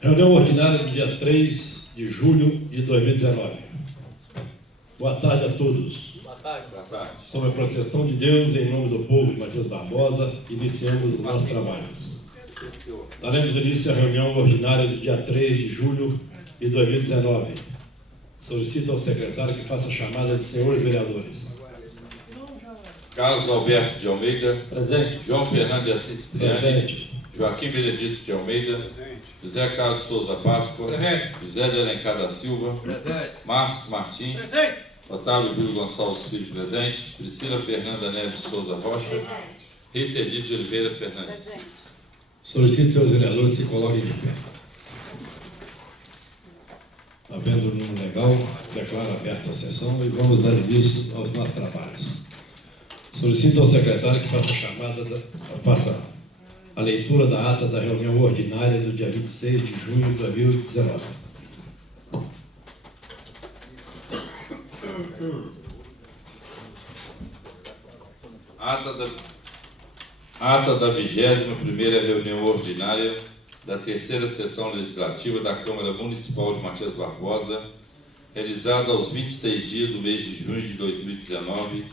Reunião ordinária do dia 3 de julho de 2019. Boa tarde a todos. Boa tarde. Boa tarde. Sob a proteção de Deus, em nome do povo de Matias Barbosa, iniciamos os nossos trabalhos. Daremos início à reunião ordinária do dia 3 de julho de 2019. Solicito ao secretário que faça a chamada dos senhores vereadores. Carlos Alberto de Almeida. Presente. João Fernando de Assis Cipriani. Presente. Joaquim Benedito de Almeida. Presente. José Carlos Souza Páscoa. Presente. José de Alencar da Silva. Presente. Marcos Martins. Presente. Otávio Júlio Gonçalves Filho presente. Priscila Fernanda Neves Souza Rocha. Presente. Rita Edith de Oliveira Fernandes. Presente. Solicito aos vereadores que se coloquem de pé. Havendo o número legal, declaro aberta a sessão e vamos dar início aos nossos trabalhos. Solicito ao secretário que faça a leitura da ata da reunião ordinária do dia 26 de junho de 2019. Ata da 21ª reunião ordinária da terceira sessão legislativa da Câmara Municipal de Matias Barbosa, realizada aos 26 dias do mês de junho de 2019,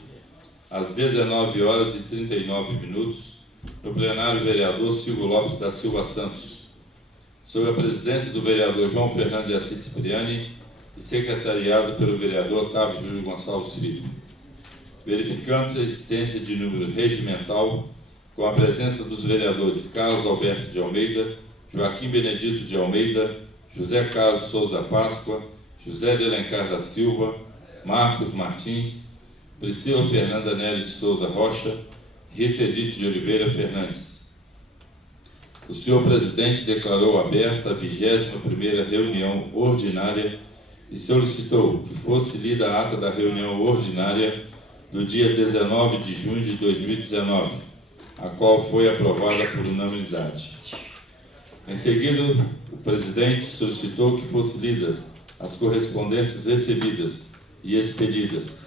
às 19 horas e 39 minutos, no plenário vereador Silvio Lopes da Silva Santos, sob a presidência do vereador João Fernando de Assis Cipriani e secretariado pelo vereador Otávio Júlio Gonçalves Filho. Verificamos a existência de número regimental, com a presença dos vereadores Carlos Alberto de Almeida, Joaquim Benedito de Almeida, José Carlos Souza Páscoa, José de Alencar da Silva, Marcos Martins, Priscila Fernanda Neves de Souza Rocha, Rita Edith de Oliveira Fernandes. O senhor presidente declarou aberta a 21ª reunião ordinária e solicitou que fosse lida a ata da reunião ordinária do dia 19 de junho de 2019, a qual foi aprovada por unanimidade. Em seguida, o presidente solicitou que fosse lida as correspondências recebidas e expedidas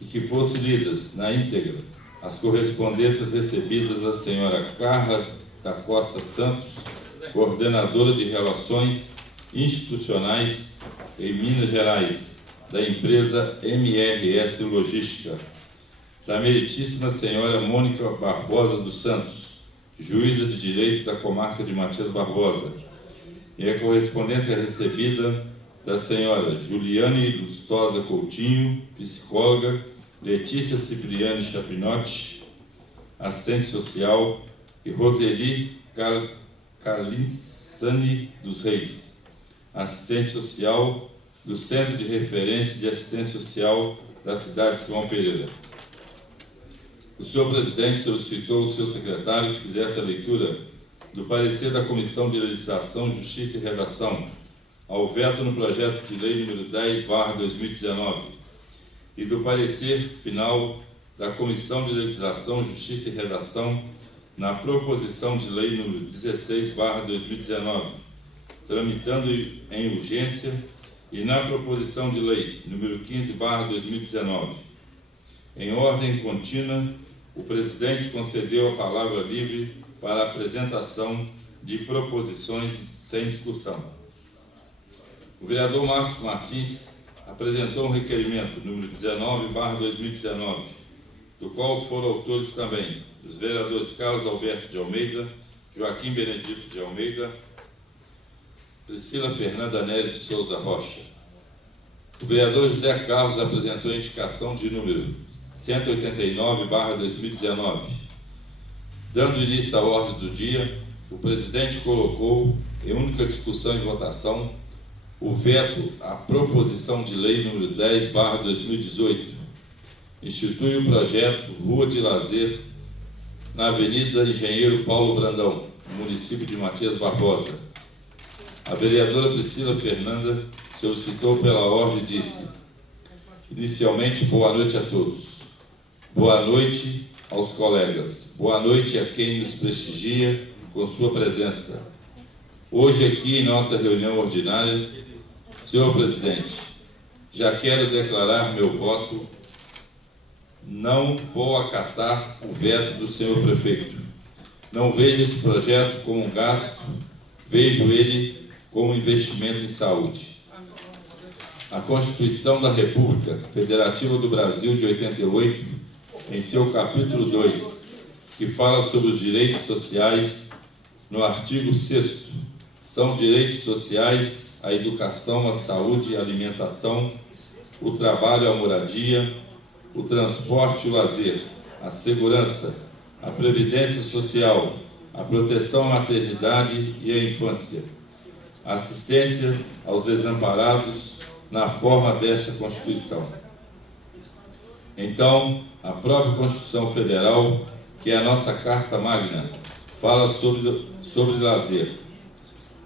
e que fosse lidas na íntegra as correspondências recebidas da senhora Carla da Costa Santos, coordenadora de Relações Institucionais em Minas Gerais, da empresa MRS Logística, da meritíssima senhora Mônica Barbosa dos Santos, juíza de direito da comarca de Matias Barbosa, e a correspondência recebida da senhora Juliane Lustosa Coutinho, psicóloga, Letícia Cipriani Chapinotti, assistente social, e Roseli Calissani dos Reis, assistente social do Centro de Referência de Assistência Social da cidade de Simão Pereira. O senhor presidente solicitou ao seu secretário que fizesse a leitura do parecer da Comissão de Legislação, Justiça e Redação ao veto no projeto de lei número 10/2019 e do parecer final da Comissão de Legislação, Justiça e Redação na proposição de lei número 16/2019, tramitando em urgência, e na proposição de lei número 15/2019. Em ordem contínua, o presidente concedeu a palavra livre para a apresentação de proposições sem discussão. O vereador Marcos Martins apresentou um requerimento número 19/2019, do qual foram autores também os vereadores Carlos Alberto de Almeida, Joaquim Benedito de Almeida, Priscila Fernanda Neves de Souza Rocha. O vereador José Carlos apresentou a indicação de número 189/2019. Dando início à ordem do dia, o presidente colocou em única discussão e votação o veto à proposição de lei número 10/2018. Institui o projeto Rua de Lazer na Avenida Engenheiro Paulo Brandão, no município de Matias Barbosa. A vereadora Priscila Fernanda solicitou pela ordem e disse: inicialmente, boa noite a todos. Boa noite aos colegas. Boa noite a quem nos prestigia com sua presença. Hoje aqui em nossa reunião ordinária, senhor presidente, já quero declarar meu voto. Não vou acatar o veto do senhor prefeito. Não vejo esse projeto como um gasto, vejo ele como investimento em saúde. A Constituição da República Federativa do Brasil de 88, em seu capítulo 2, que fala sobre os direitos sociais, no artigo 6º, são direitos sociais a educação, a saúde, a alimentação, o trabalho, a moradia, o transporte e o lazer, a segurança, a previdência social, a proteção à maternidade e à infância, a assistência aos desamparados na forma desta Constituição. Então, a própria Constituição Federal, que é a nossa Carta Magna, fala sobre lazer.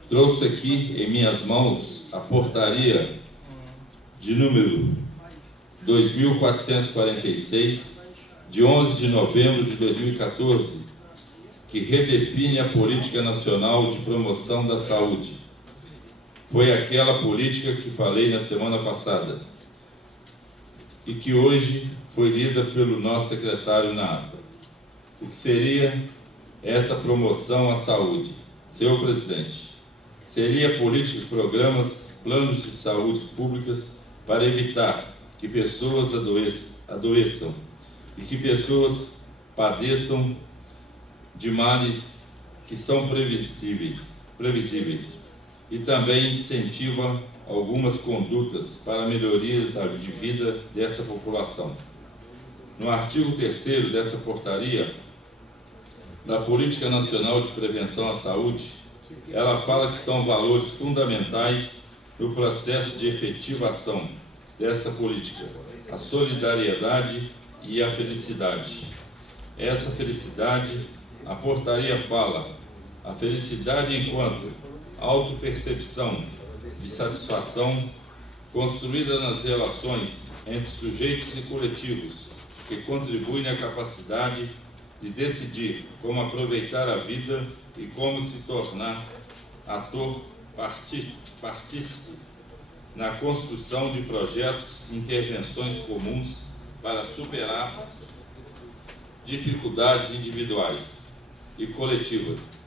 Trouxe aqui em minhas mãos a portaria de número 2446, de 11 de novembro de 2014, que redefine a Política Nacional de Promoção da Saúde. Foi aquela política que falei na semana passada e que hoje foi lida pelo nosso secretário na ata. O que seria essa promoção à saúde? Senhor presidente, seria política de programas, planos de saúde públicas para evitar que pessoas adoeçam e que pessoas padeçam de males que são previsíveis, e também incentiva algumas condutas para a melhoria de vida dessa população. No artigo 3º dessa portaria, da Política Nacional de Prevenção à Saúde, ela fala que são valores fundamentais no processo de efetivação dessa política, a solidariedade e a felicidade. Essa felicidade, a portaria fala, a felicidade enquanto autopercepção de satisfação construída nas relações entre sujeitos e coletivos, que contribui na capacidade de decidir como aproveitar a vida e como se tornar ator partícipe na construção de projetos e intervenções comuns para superar dificuldades individuais e coletivas,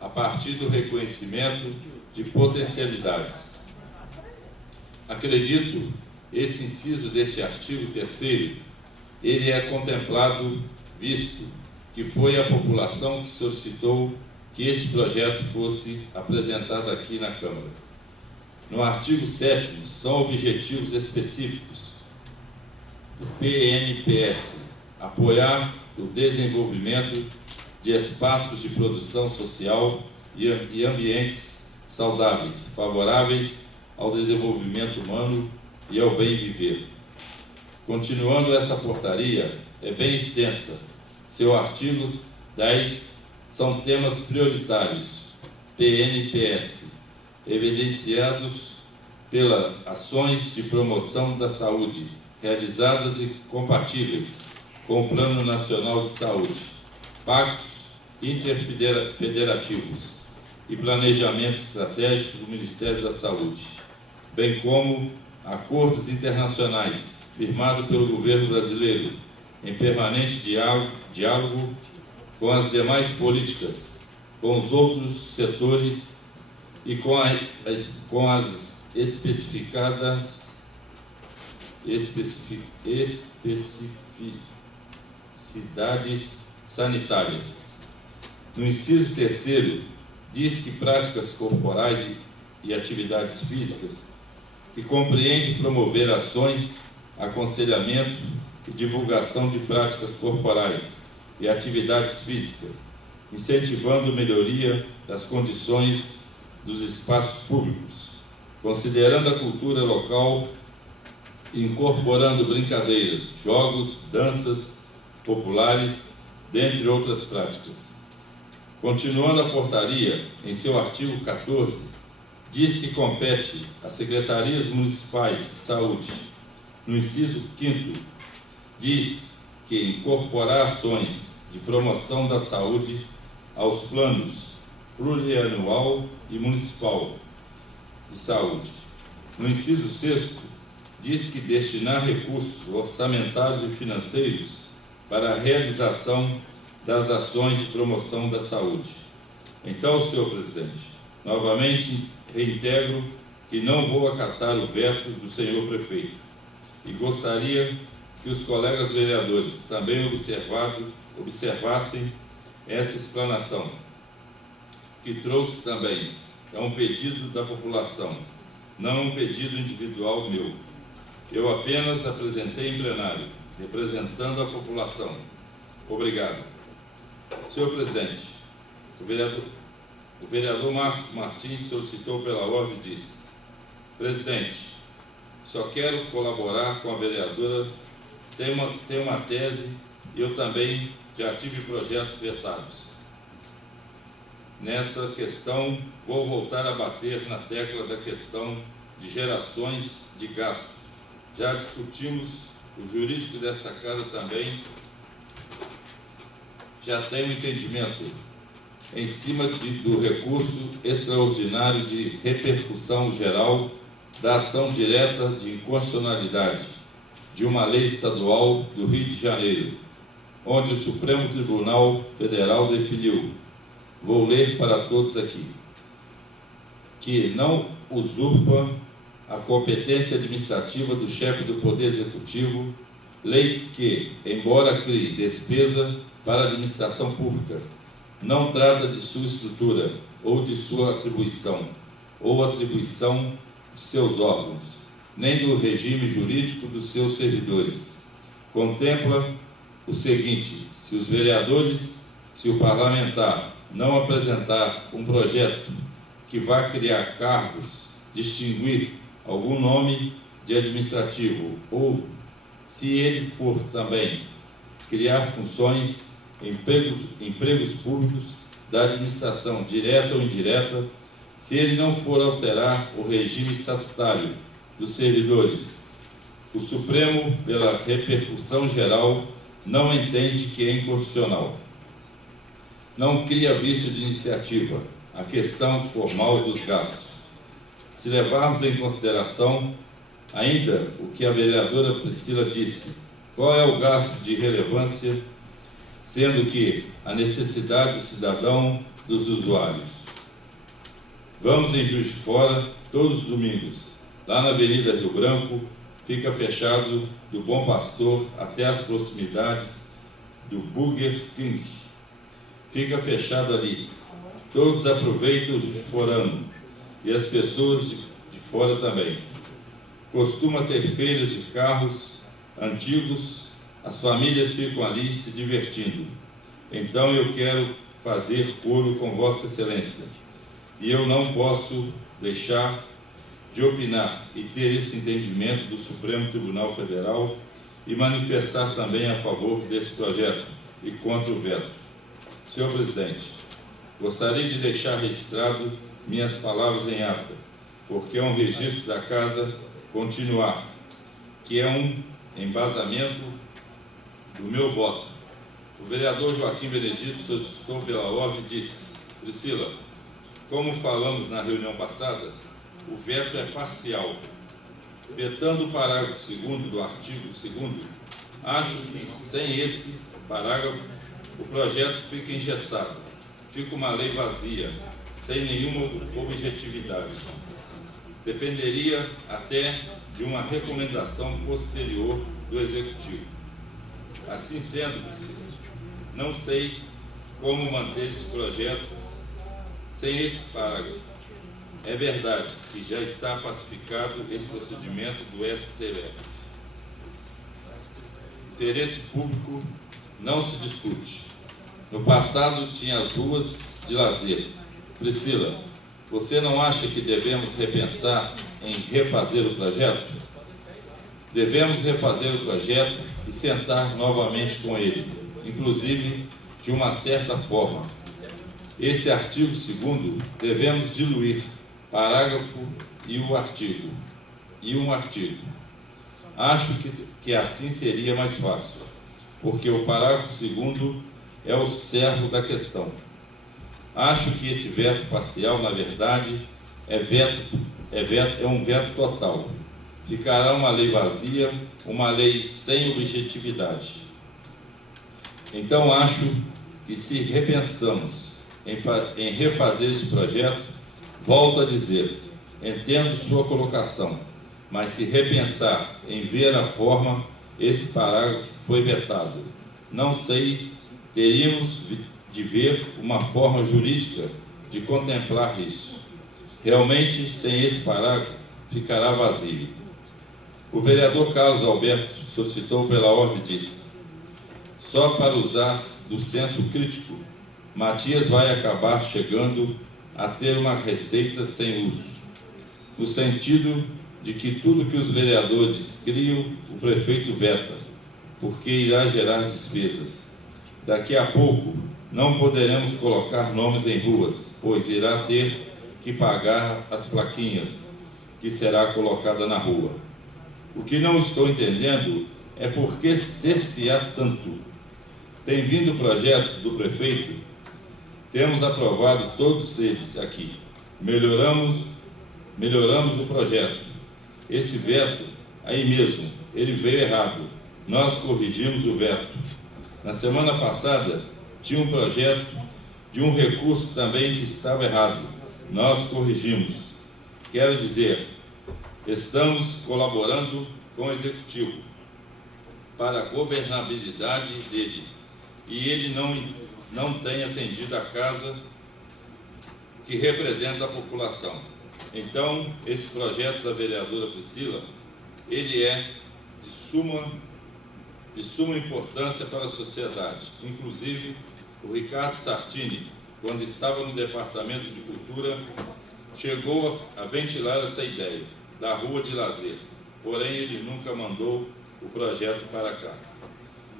a partir do reconhecimento de potencialidades. Acredito, esse inciso deste artigo 3º, ele é contemplado, visto que foi a população que solicitou que este projeto fosse apresentado aqui na Câmara. No artigo 7º, são objetivos específicos do PNPS, apoiar o desenvolvimento de espaços de produção social e ambientes saudáveis, favoráveis ao desenvolvimento humano e ao bem viver. Continuando, essa portaria é bem extensa. Seu artigo 10 são temas prioritários, PNPS, evidenciados pelas ações de promoção da saúde, realizadas e compatíveis com o Plano Nacional de Saúde, pactos interfederativos e planejamento estratégico do Ministério da Saúde, bem como acordos internacionais firmados pelo governo brasileiro em permanente diálogo com as demais políticas, com os outros setores e com as especificidades sanitárias. No inciso 3º, diz que práticas corporais e atividades físicas, que compreende promover ações, aconselhamento e divulgação de práticas corporais e atividades físicas, incentivando melhoria das condições dos espaços públicos, considerando a cultura local e incorporando brincadeiras, jogos, danças populares, dentre outras práticas. Continuando a portaria, em seu artigo 14, diz que compete às secretarias municipais de saúde. No inciso 5º, diz que incorporar ações de promoção da saúde aos planos plurianual e municipal de saúde. No inciso 6º, diz que destinar recursos orçamentários e financeiros para a realização das ações de promoção da saúde. Então, senhor presidente, Novamente, reintegro que não vou acatar o veto do senhor prefeito e gostaria que os colegas vereadores também observassem essa explanação, que trouxe também. É um pedido da população, não um pedido individual meu. Eu apenas apresentei em plenário, representando a população. Obrigado. Senhor presidente, o vereador Marcos Martins solicitou pela ordem e disse: presidente, só quero colaborar com a vereadora, tem uma tese e eu também já tive projetos vetados. Nessa questão, vou voltar a bater na tecla da questão de gerações de gasto. Já discutimos, o jurídico dessa casa também já tem um entendimento em cima do recurso extraordinário de repercussão geral da ação direta de inconstitucionalidade de uma lei estadual do Rio de Janeiro, onde o Supremo Tribunal Federal definiu, vou ler para todos aqui, que não usurpa a competência administrativa do chefe do Poder Executivo, lei que, embora crie despesa para a administração pública, não trata de sua estrutura ou de sua atribuição, ou atribuição de seus órgãos, nem do regime jurídico dos seus servidores. Contempla o seguinte: se o parlamentar não apresentar um projeto que vá criar cargos, distinguir algum nome de administrativo, ou, se ele for também criar funções, empregos públicos da administração direta ou indireta, se ele não for alterar o regime estatutário dos servidores, o Supremo, pela repercussão geral, não entende que é inconstitucional. Não cria vício de iniciativa a questão formal dos gastos. Se levarmos em consideração ainda o que a vereadora Priscila disse, qual é o gasto de relevância, sendo que a necessidade do cidadão, dos usuários. Vamos em Juiz de Fora todos os domingos, lá na Avenida Rio Branco, fica fechado do Bom Pastor até as proximidades do Burger King. Fica fechado ali. Todos aproveitam o Juiz de Forano e as pessoas de fora também. Costuma ter feiras de carros antigos, as famílias ficam ali se divertindo. Então eu quero fazer coro com Vossa Excelência e eu não posso deixar de opinar e ter esse entendimento do Supremo Tribunal Federal e manifestar também a favor desse projeto e contra o veto. Senhor presidente, gostaria de deixar registrado minhas palavras em ata, porque é um registro da Casa continuar, que é um embasamento do meu voto. O vereador Joaquim Benedito solicitou pela ordem e disse: Priscila, como falamos na reunião passada, o veto é parcial. Vetando o parágrafo 2º do artigo 2º, acho que sem esse parágrafo o projeto fica engessado, fica uma lei vazia, sem nenhuma objetividade. Dependeria até de uma recomendação posterior do Executivo. Assim sendo, não sei como manter esse projeto sem esse parágrafo. É verdade que já está pacificado esse procedimento do STF. Interesse público não se discute. No passado tinha as ruas de lazer. Priscila, você não acha que devemos repensar em refazer o projeto? Devemos refazer o projeto e sentar novamente com ele, inclusive de uma certa forma. Esse artigo 2º devemos diluir parágrafo e um artigo. Acho que assim seria mais fácil, porque o parágrafo 2º é o servo da questão. Acho que esse veto parcial, na verdade, é um veto total. Ficará uma lei vazia, uma lei sem objetividade. Então, acho que se repensamos em refazer esse projeto, Volto a dizer, entendo sua colocação, mas se repensar em ver a forma, esse parágrafo foi vetado. Não sei, teríamos de ver uma forma jurídica de contemplar isso. Realmente, sem esse parágrafo, ficará vazio. O vereador Carlos Alberto solicitou pela ordem e disse: só para usar do senso crítico, Matias vai acabar chegando a ter uma receita sem uso, no sentido de que tudo que os vereadores criam, o prefeito veta, porque irá gerar despesas. Daqui a pouco, não poderemos colocar nomes em ruas, pois irá ter que pagar as plaquinhas que será colocada na rua. O que não estou entendendo é por que cercear tanto. Tem vindo projetos do prefeito, temos aprovado todos eles aqui. Melhoramos o projeto. Esse veto, aí mesmo, ele veio errado. Nós corrigimos o veto. Na semana passada, tinha um projeto de um recurso também que estava errado. Nós corrigimos. Quero dizer, estamos colaborando com o Executivo para a governabilidade dele. E ele não tem atendido a casa que representa a população. Então, esse projeto da vereadora Priscila, ele é de suma importância para a sociedade. Inclusive, o Ricardo Sartini, quando estava no Departamento de Cultura, chegou a ventilar essa ideia da rua de lazer, porém ele nunca mandou o projeto para cá.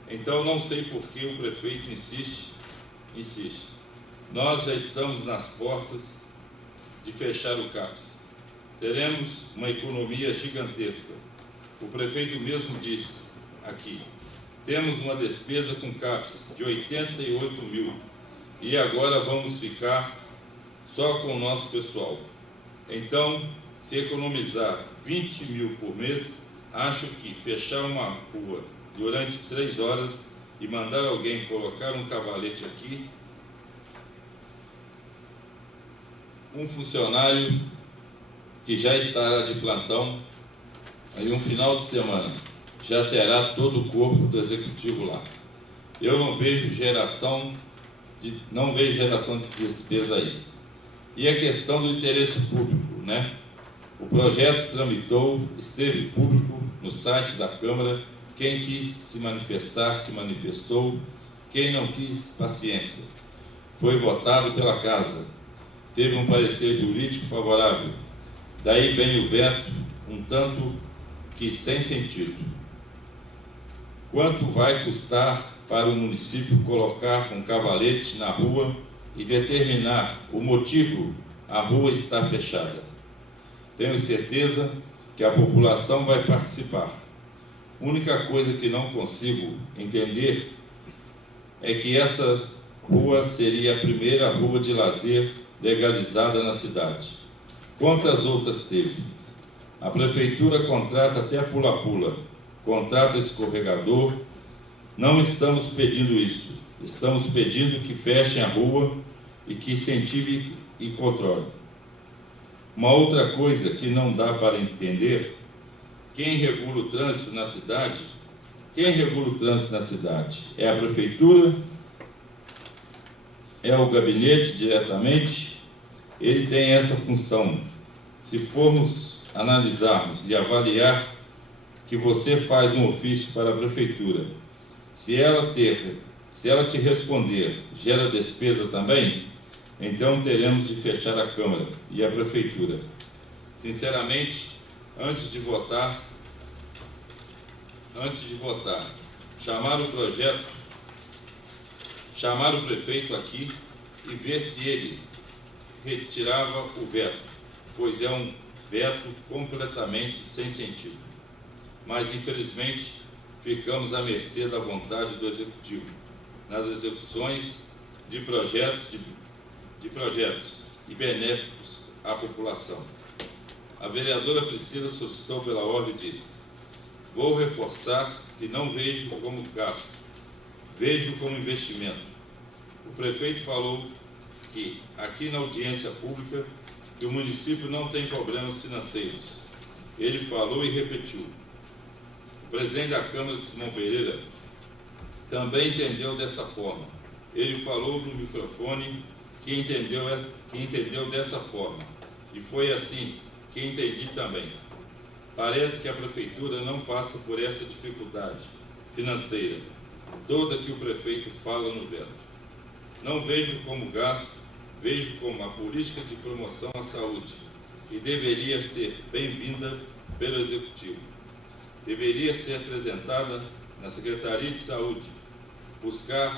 Então, não sei por que o prefeito insiste. Nós já estamos nas portas de fechar o CAPES. Teremos uma economia gigantesca. O prefeito mesmo disse aqui, temos uma despesa com CAPES de 88 mil e agora vamos ficar só com o nosso pessoal. Então, se economizar 20 mil por mês, acho que fechar uma rua durante 3 horas e mandar alguém colocar um cavalete aqui, um funcionário que já estará de plantão, aí um final de semana, já terá todo o corpo do Executivo lá. Eu não vejo geração de despesa aí. E a questão do interesse público, né? O projeto tramitou, esteve público no site da Câmara. Quem quis se manifestar, se manifestou. Quem não quis, paciência. Foi votado pela Casa. Teve um parecer jurídico favorável. Daí vem o veto, um tanto que sem sentido. Quanto vai custar para o município colocar um cavalete na rua e determinar o motivo a rua está fechada? Tenho certeza que a população vai participar. Única coisa que não consigo entender é que essa rua seria a primeira rua de lazer legalizada na cidade. Quantas outras teve? A prefeitura contrata até pula-pula, contrata escorregador. Não estamos pedindo isso. Estamos pedindo que fechem a rua e que incentive e controle. Uma outra coisa que não dá para entender, quem regula o trânsito na cidade? Quem regula o trânsito na cidade? É a prefeitura? É o gabinete diretamente? Ele tem essa função. Se formos analisarmos e avaliar que você faz um ofício para a prefeitura, se ela te responder, gera despesa também, então teremos de fechar a Câmara e a prefeitura. Sinceramente, antes de votar, chamar o prefeito aqui e ver se ele retirava o veto, pois é um veto completamente sem sentido. Mas, infelizmente, ficamos à mercê da vontade do Executivo, nas execuções de projetos e benéficos à população. A vereadora Priscila solicitou pela ordem e disse: vou reforçar que não vejo como gasto, vejo como investimento. O prefeito falou que, aqui na audiência pública, que o município não tem problemas financeiros. Ele falou e repetiu. O presidente da Câmara de Simão Pereira também entendeu dessa forma. Ele falou no microfone que entendeu dessa forma. E foi assim que entendi também. Parece que a prefeitura não passa por essa dificuldade financeira toda que o prefeito fala no veto. Não vejo como gasto, vejo como a política de promoção à saúde e deveria ser bem-vinda pelo Executivo. Deveria ser apresentada na Secretaria de Saúde, buscar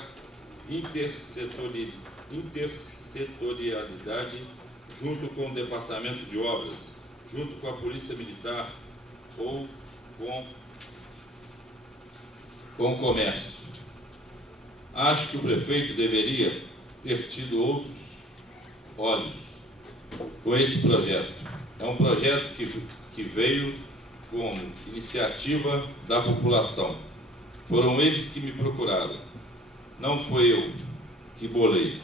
intersetorialidade junto com o Departamento de Obras, junto com a Polícia Militar ou com o Comércio. Acho que o prefeito deveria ter tido outros olhos com esse projeto. É um projeto que veio como iniciativa da população. Foram eles que me procuraram. Não foi eu que bolei.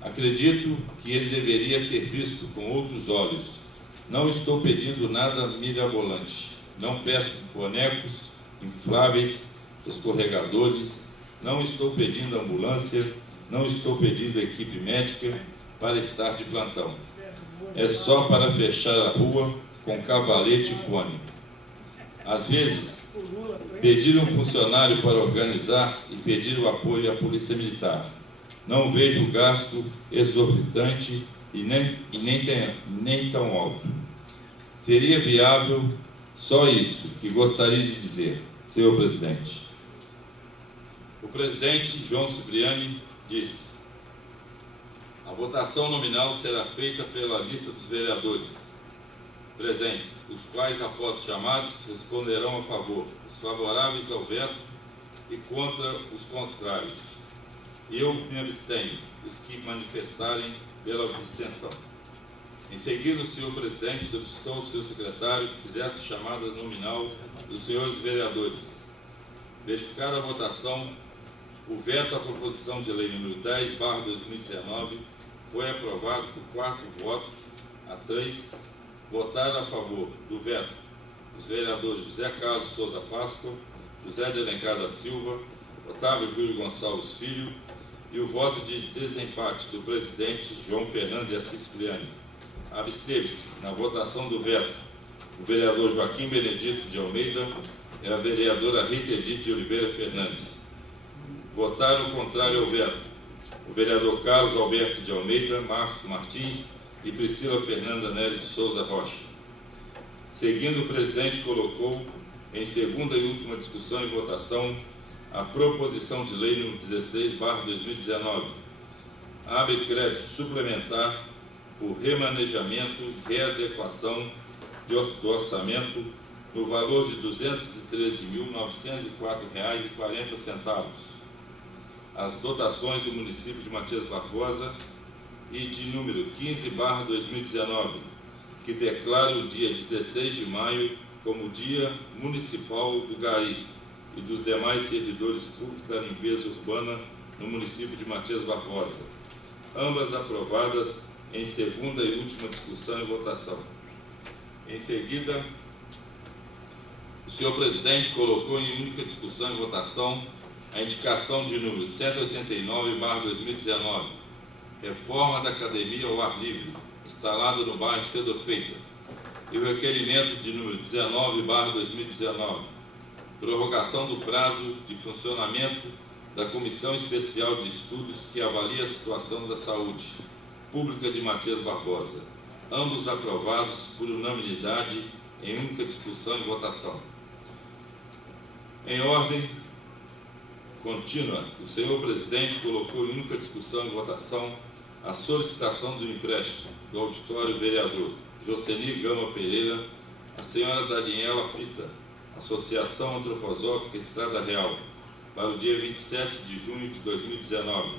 Acredito que ele deveria ter visto com outros olhos. Não estou pedindo nada mirabolante. Não peço bonecos infláveis, escorregadores. Não estou pedindo ambulância. Não estou pedindo equipe médica para estar de plantão. É só para fechar a rua com cavalete e fone. Às vezes, pedir um funcionário para organizar e pedir o apoio à Polícia Militar. Não vejo gasto exorbitante e nem tão alto. Seria viável só isso que gostaria de dizer, senhor presidente. O presidente João Cipriani disse: a votação nominal será feita pela lista dos vereadores presentes, os quais, após chamados, responderão a favor, os favoráveis ao veto e contra os contrários. E eu me abstenho, os que manifestarem pela abstenção. Em seguida, o senhor presidente solicitou ao seu secretário que fizesse a chamada nominal dos senhores vereadores. Verificada a votação, o veto à proposição de lei número 10/2019 foi aprovado por 4 votos a 3. Votaram a favor do veto os vereadores José Carlos Souza Páscoa, José de Alencar da Silva, Otávio Júlio Gonçalves Filho e o voto de desempate do presidente João Fernando de Assis Cipriani. Absteve-se na votação do veto o vereador Joaquim Benedito de Almeida e a vereadora Rita Edith de Oliveira Fernandes. Votaram contrário ao veto o vereador Carlos Alberto de Almeida, Marcos Martins e Priscila Fernanda Nery de Souza Rocha. Seguindo, o presidente colocou em segunda e última discussão e votação a proposição de lei número 16/2019. Abre crédito suplementar por remanejamento e readequação do orçamento no valor de R$ 213.904,40. As dotações do município de Matias Barbosa e de número 15/2019, que declara o dia 16 de maio como Dia Municipal do Gari e dos demais servidores públicos da limpeza urbana no município de Matias Barbosa, ambas aprovadas em segunda e última discussão e votação. Em seguida, o senhor presidente colocou em única discussão e votação a indicação de número 189/2019, reforma da academia ao ar livre, instalada no bairro Cedo Feita, e o requerimento de número 19/2019, prorrogação do prazo de funcionamento da Comissão Especial de Estudos que avalia a situação da saúde pública de Matias Barbosa, ambos aprovados por unanimidade em única discussão e votação. Em ordem contínua, o senhor presidente colocou em única discussão e votação a solicitação do empréstimo do auditório vereador Jocely Gama Pereira, a senhora Daniela Pita, Associação Antroposófica Estrada Real, para o dia 27 de junho de 2019,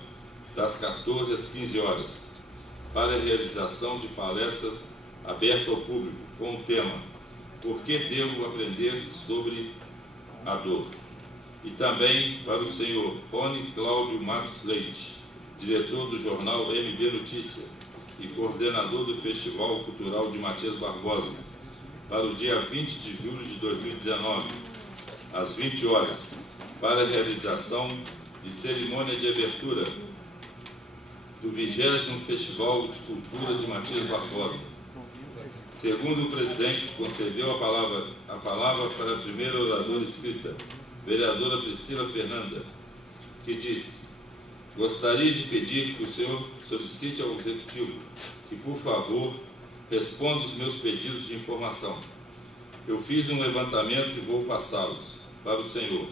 das 14 às 15 horas, para a realização de palestras abertas ao público com o tema Por que devo aprender sobre a dor? E também para o senhor Rony Cláudio Matos Leite, diretor do jornal MB Notícia, e coordenador do Festival Cultural de Matias Barbosa, para o dia 20 de julho de 2019, às 20 horas, para a realização de cerimônia de abertura do 20º Festival de Cultura de Matias Barbosa. Segundo o presidente, concedeu a palavra para a primeira oradora escrita, vereadora Priscila Fernanda, que disse: gostaria de pedir que o senhor solicite ao Executivo que, por favor, responda os meus pedidos de informação. Eu fiz um levantamento e vou passá-los para o senhor.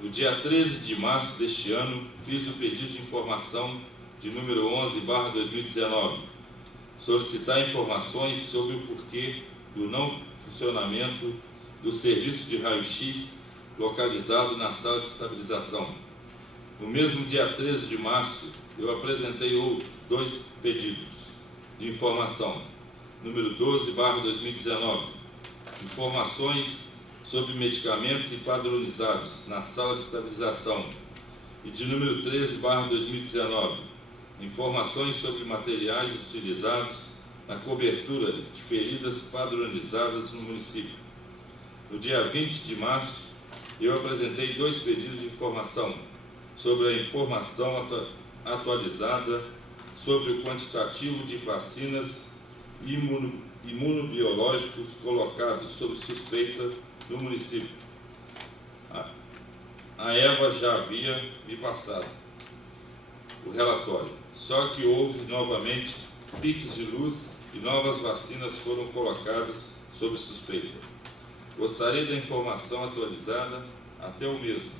No dia 13 de março deste ano, fiz o pedido de informação de número 11/2019, solicitar informações sobre o porquê do não funcionamento do serviço de raio-x localizado na sala de estabilização. No mesmo dia 13 de março, eu apresentei outros 2 pedidos de informação. Número 12/2019, informações sobre medicamentos e padronizados na sala de estabilização. E de número 13/2019, informações sobre materiais utilizados na cobertura de feridas padronizadas no município. No dia 20 de março, eu apresentei 2 pedidos de informação sobre a informação atualizada sobre o quantitativo de vacinas imunobiológicos colocados sob suspeita no município. A Eva já havia me passado o relatório, só que houve novamente piques de luz e novas vacinas foram colocadas sob suspeita. Gostaria da informação atualizada até o mesmo,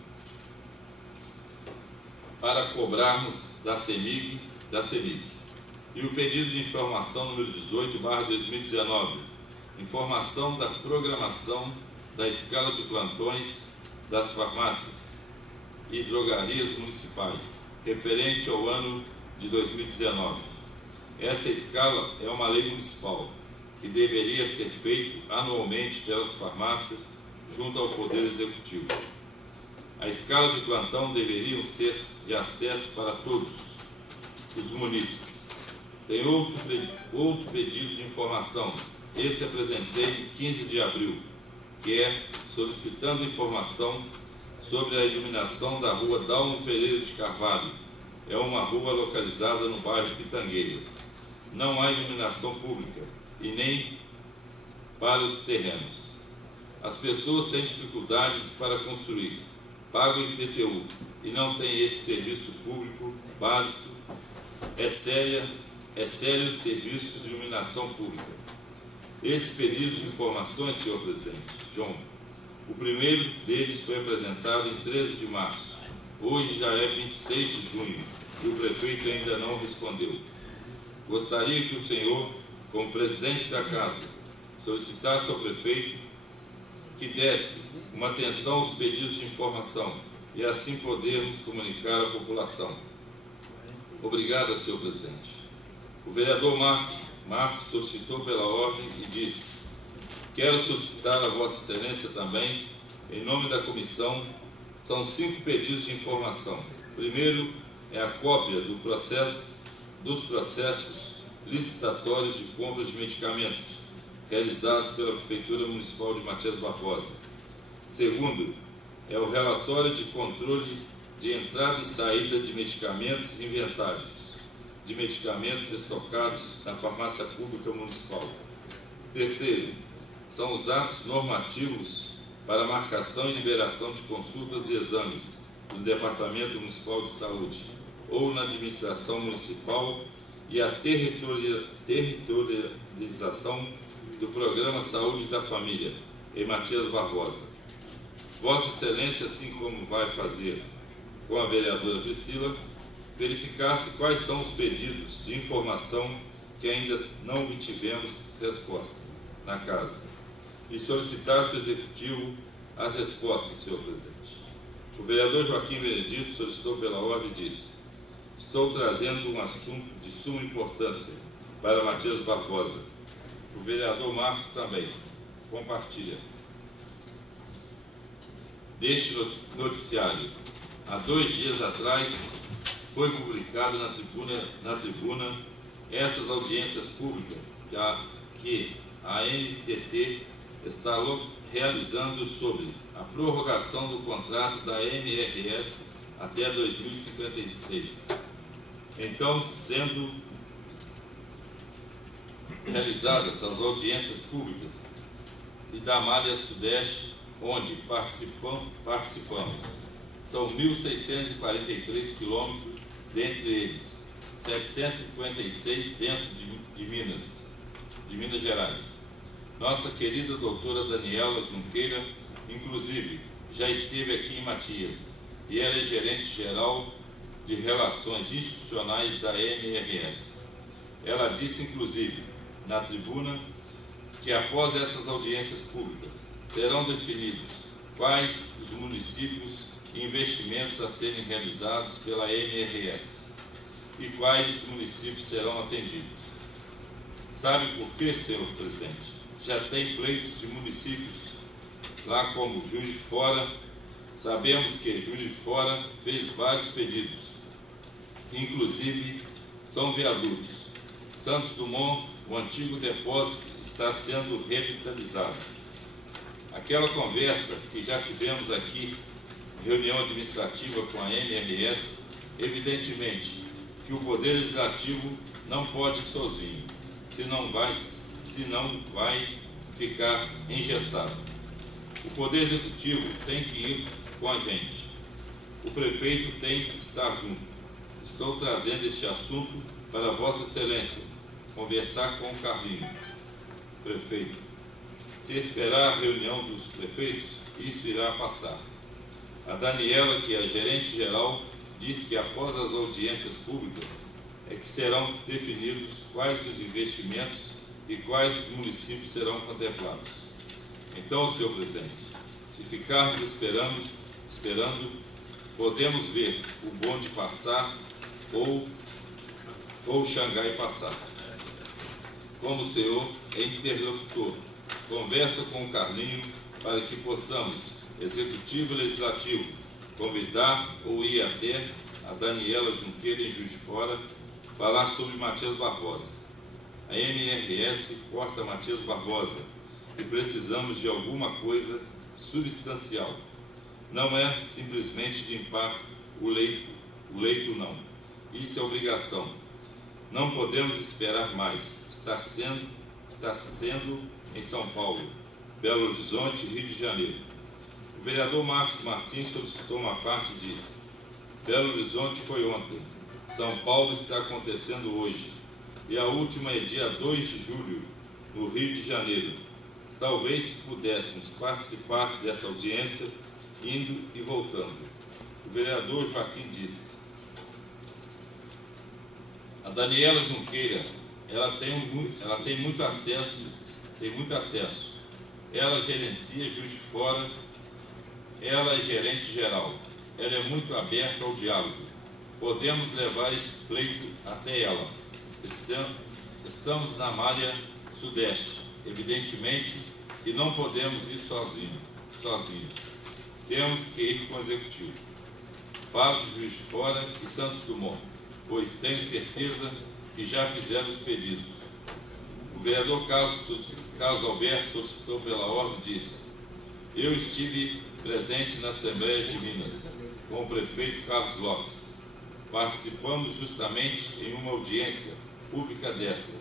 para cobrarmos da CEMIG. E o pedido de informação número 18/2019, informação da programação da escala de plantões das farmácias e drogarias municipais, referente ao ano de 2019. Essa escala é uma lei municipal, que deveria ser feita anualmente pelas farmácias junto ao Poder Executivo. A escala de plantão deveria ser de acesso para todos os munícipes. Tem outro pedido de informação, esse apresentei em 15 de abril, que é solicitando informação sobre a iluminação da rua Dalmo Pereira de Carvalho. É uma rua localizada no bairro Pitangueiras. Não há iluminação pública e nem para os terrenos. As pessoas têm dificuldades para construir, pagam IPTU e não têm esse serviço público básico. É sério o serviço de iluminação pública. Esse pedido de informações, senhor presidente, João, o primeiro deles foi apresentado em 13 de março. Hoje já é 26 de junho e o prefeito ainda não respondeu. Gostaria que o senhor, como presidente da casa, solicitasse ao prefeito que desse uma atenção aos pedidos de informação e assim podermos comunicar à população. Obrigado, senhor presidente. O vereador Marcos solicitou pela ordem e disse: quero solicitar a Vossa Excelência também, em nome da comissão, são 5 pedidos de informação. Primeiro é a cópia dos processos licitatórios de compra de medicamentos realizados pela Prefeitura Municipal de Matias Barbosa. Segundo é o relatório de controle de entrada e saída de medicamentos e inventários de medicamentos estocados na farmácia pública municipal. Terceiro, são os atos normativos para marcação e liberação de consultas e exames no Departamento Municipal de Saúde ou na administração municipal e a territorialização do Programa Saúde da Família, em Matias Barbosa. Vossa Excelência, assim como vai fazer com a vereadora Priscila, verificasse quais são os pedidos de informação que ainda não obtivemos resposta na casa e solicitasse ao Executivo as respostas, senhor presidente. O vereador Joaquim Benedito solicitou pela ordem e disse: estou trazendo um assunto de suma importância para Matias Barbosa. O vereador Marcos também compartilha deste noticiário. Há 2 dias atrás foi publicado na tribuna Essas audiências públicas que a NTT está realizando sobre a prorrogação do contrato da MRS até 2056. Então, sendo realizadas as audiências públicas e da Malha Sudeste, onde participamos, são 1.643 quilômetros, dentre eles 756 dentro de Minas Gerais. Nossa querida doutora Daniela Junqueira, inclusive, já esteve aqui em Matias, e ela é gerente-geral de Relações Institucionais da MRS. Ela disse, inclusive, na tribuna, que após essas audiências públicas serão definidos quais os municípios e investimentos a serem realizados pela MRS e quais os municípios serão atendidos. Sabe por quê, senhor presidente? Já tem pleitos de municípios, lá como Juiz de Fora. Sabemos que Juiz de Fora fez vários pedidos, que inclusive são viadutos. Santos Dumont, o antigo depósito, está sendo revitalizado. Aquela conversa que já tivemos aqui, reunião administrativa com a MRS, evidentemente que o Poder Legislativo não pode ir sozinho, senão vai ficar engessado. O Poder Executivo tem que ir com a gente. O prefeito tem que estar junto. Estou trazendo este assunto para Vossa Excelência conversar com o Carlinho, prefeito. Se esperar a reunião dos prefeitos, isto irá passar. A Daniela, que é a gerente-geral, disse que após as audiências públicas é que serão definidos quais os investimentos e quais os municípios serão contemplados. Então, senhor presidente, se ficarmos esperando, podemos ver o bonde passar ou o Xangai passar. Como o senhor é interlocutor, conversa com o Carlinho para que possamos, Executivo e Legislativo, convidar ou ir até a Daniela Junqueira em Juiz de Fora falar sobre Matias Barbosa. A MRS corta Matias Barbosa e precisamos de alguma coisa substancial. Não é simplesmente limpar o leito não. Isso é obrigação. Não podemos esperar mais. Está sendo em São Paulo, Belo Horizonte e Rio de Janeiro. O vereador Marcos Martins solicitou uma parte e disse: Belo Horizonte foi ontem, São Paulo está acontecendo hoje, e a última é dia 2 de julho, no Rio de Janeiro. Talvez se pudéssemos participar dessa audiência, indo e voltando. O vereador Joaquim disse: a Daniela Junqueira, ela tem muito acesso. Ela gerencia Juiz de Fora, ela é gerente geral. Ela é muito aberta ao diálogo. Podemos levar esse pleito até ela. Estamos na Malha Sudeste. Evidentemente que não podemos ir sozinhos. Temos que ir com o Executivo. Falo de Juiz de Fora e Santos Dumont, pois tenho certeza que já fizeram os pedidos. O vereador Carlos Alberto solicitou pela ordem e disse: eu estive presente na Assembleia de Minas com o prefeito Carlos Lopes. Participamos justamente em uma audiência pública desta.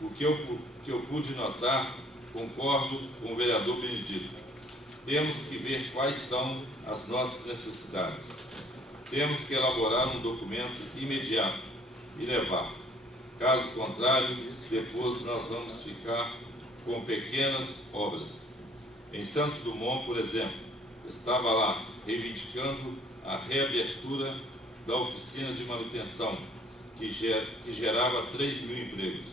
O que eu pude notar, concordo com o vereador Benedito. Temos que ver quais são as nossas necessidades. Temos que elaborar um documento imediato e levar. Caso contrário, depois nós vamos ficar com pequenas obras. Em Santos Dumont, por exemplo, estava lá reivindicando a reabertura da oficina de manutenção, que gerava 3.000 empregos.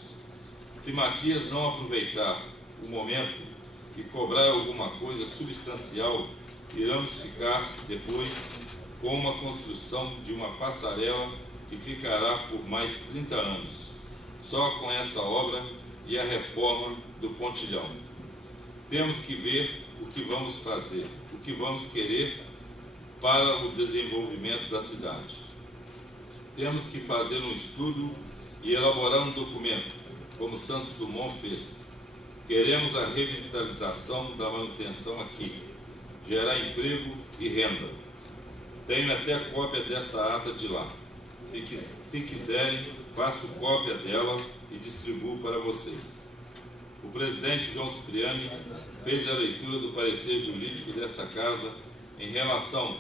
Se Matias não aproveitar o momento e cobrar alguma coisa substancial, iremos ficar depois com uma construção de uma passarela que ficará por mais 30 anos, só com essa obra e a reforma do pontilhão. Temos que ver o que vamos fazer, o que vamos querer para o desenvolvimento da cidade. Temos que fazer um estudo e elaborar um documento, como Santos Dumont fez. Queremos a revitalização da manutenção aqui, gerar emprego e renda. Tenho até cópia dessa ata de lá. Se quiserem, faço cópia dela e distribuo para vocês. O presidente João Cipriani fez a leitura do parecer jurídico dessa Casa em relação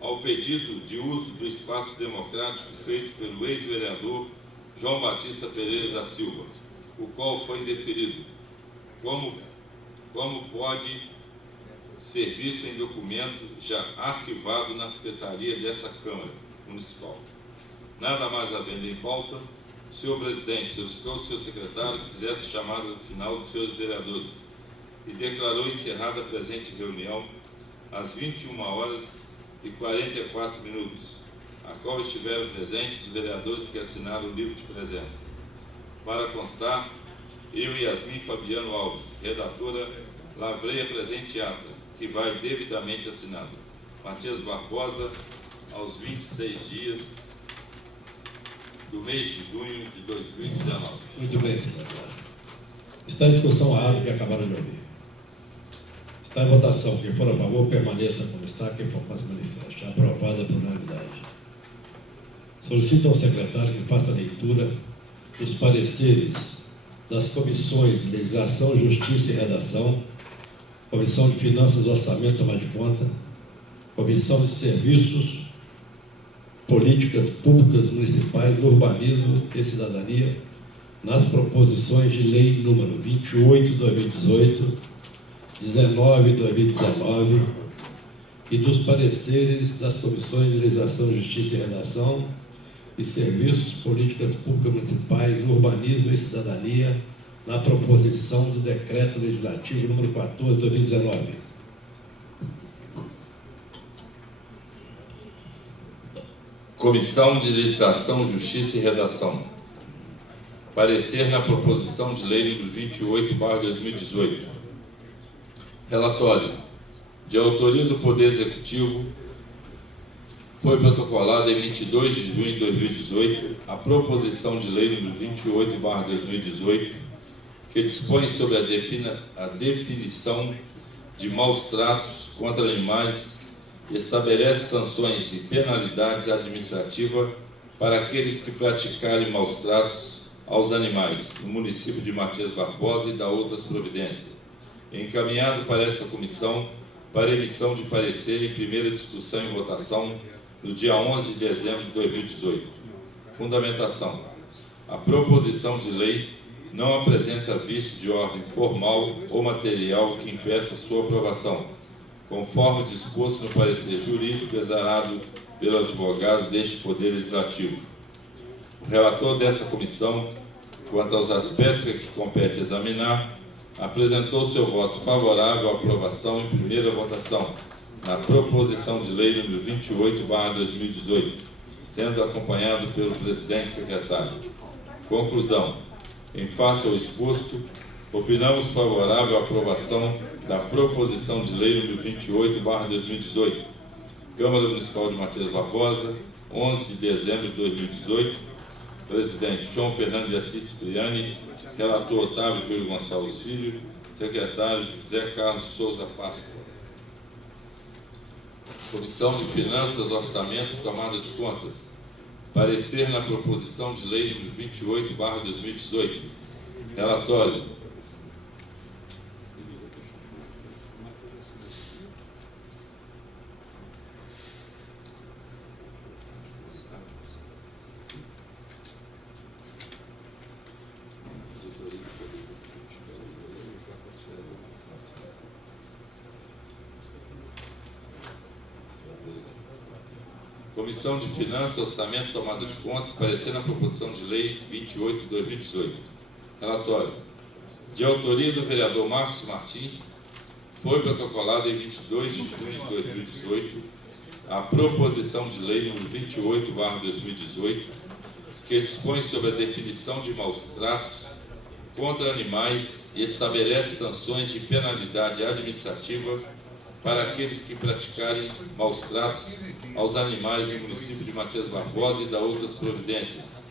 ao pedido de uso do espaço democrático feito pelo ex-vereador João Batista Pereira da Silva, o qual foi indeferido, como pode ser visto em documento já arquivado na secretaria dessa Câmara Municipal. Nada mais havendo em pauta, o senhor presidente solicitou ao seu secretário que fizesse chamada final dos seus vereadores e declarou encerrada a presente reunião às 21h44, a qual estiveram presentes os vereadores que assinaram o livro de presença. Para constar, eu e Yasmin Fabiano Alves, redatora, lavrei a presente ata, que vai devidamente assinada. Matias Barbosa, aos 26 dias do mês de junho de 2019. Muito bem, secretário. Está em discussão a ata que acabaram de ouvir. Está em votação. Quem for a favor, permaneça como está. Quem for contra, manifeste. Aprovada por unanimidade. Solicito ao secretário que faça a leitura dos pareceres das comissões de Legislação, Justiça e Redação, Comissão de Finanças, Orçamento, Tomar de Conta, Comissão de Serviços, Políticas Públicas Municipais, Urbanismo e Cidadania, nas proposições de lei número 28/2018, 19/2019 e dos pareceres das comissões de Legislação, Justiça e Redação e Serviços, Políticas Públicas Municipais, Urbanismo e Cidadania, na proposição do Decreto Legislativo número 14/2019. Comissão de Legislação, Justiça e Redação. Parecer na proposição de lei número 28/2018. Relatório. De autoria do Poder Executivo, foi protocolada em 22 de junho de 2018 a proposição de lei número 28/2018, que dispõe sobre a definição de maus tratos contra animais e estabelece sanções e penalidades administrativas para aqueles que praticarem maus tratos aos animais no município de Matias Barbosa e da outras providências. Encaminhado para essa comissão para emissão de parecer em primeira discussão e votação no dia 11 de dezembro de 2018. Fundamentação. A proposição de lei não apresenta vício de ordem formal ou material que impeça sua aprovação, conforme disposto no parecer jurídico exarado pelo advogado deste Poder Legislativo. O relator dessa comissão, quanto aos aspectos que compete examinar, apresentou seu voto favorável à aprovação em primeira votação na proposição de lei número 28/2018, sendo acompanhado pelo presidente e secretário. Conclusão. Em face ao exposto, opinamos favorável à aprovação da proposição de lei número 28/2018. Câmara Municipal de Matias Barbosa, 11 de dezembro de 2018. Presidente João Fernando de Assis Cipriani, relator Otávio Júlio Gonçalves Filho, secretário José Carlos Souza Páscoa. Comissão de Finanças, Orçamento e Tomada de Contas. Parecer na proposição de lei número 28/2018. Relatório. Comissão de Finanças, Orçamento e Tomada de Contas, parecer na proposição de lei 28/2018. Relatório. De autoria do vereador Marcos Martins, foi protocolada em 22 de junho de 2018 a proposição de lei número 28/2018, que dispõe sobre a definição de maus tratos contra animais e estabelece sanções de penalidade administrativa para aqueles que praticarem maus tratos aos animais no município de Matias Barbosa e da outras providências.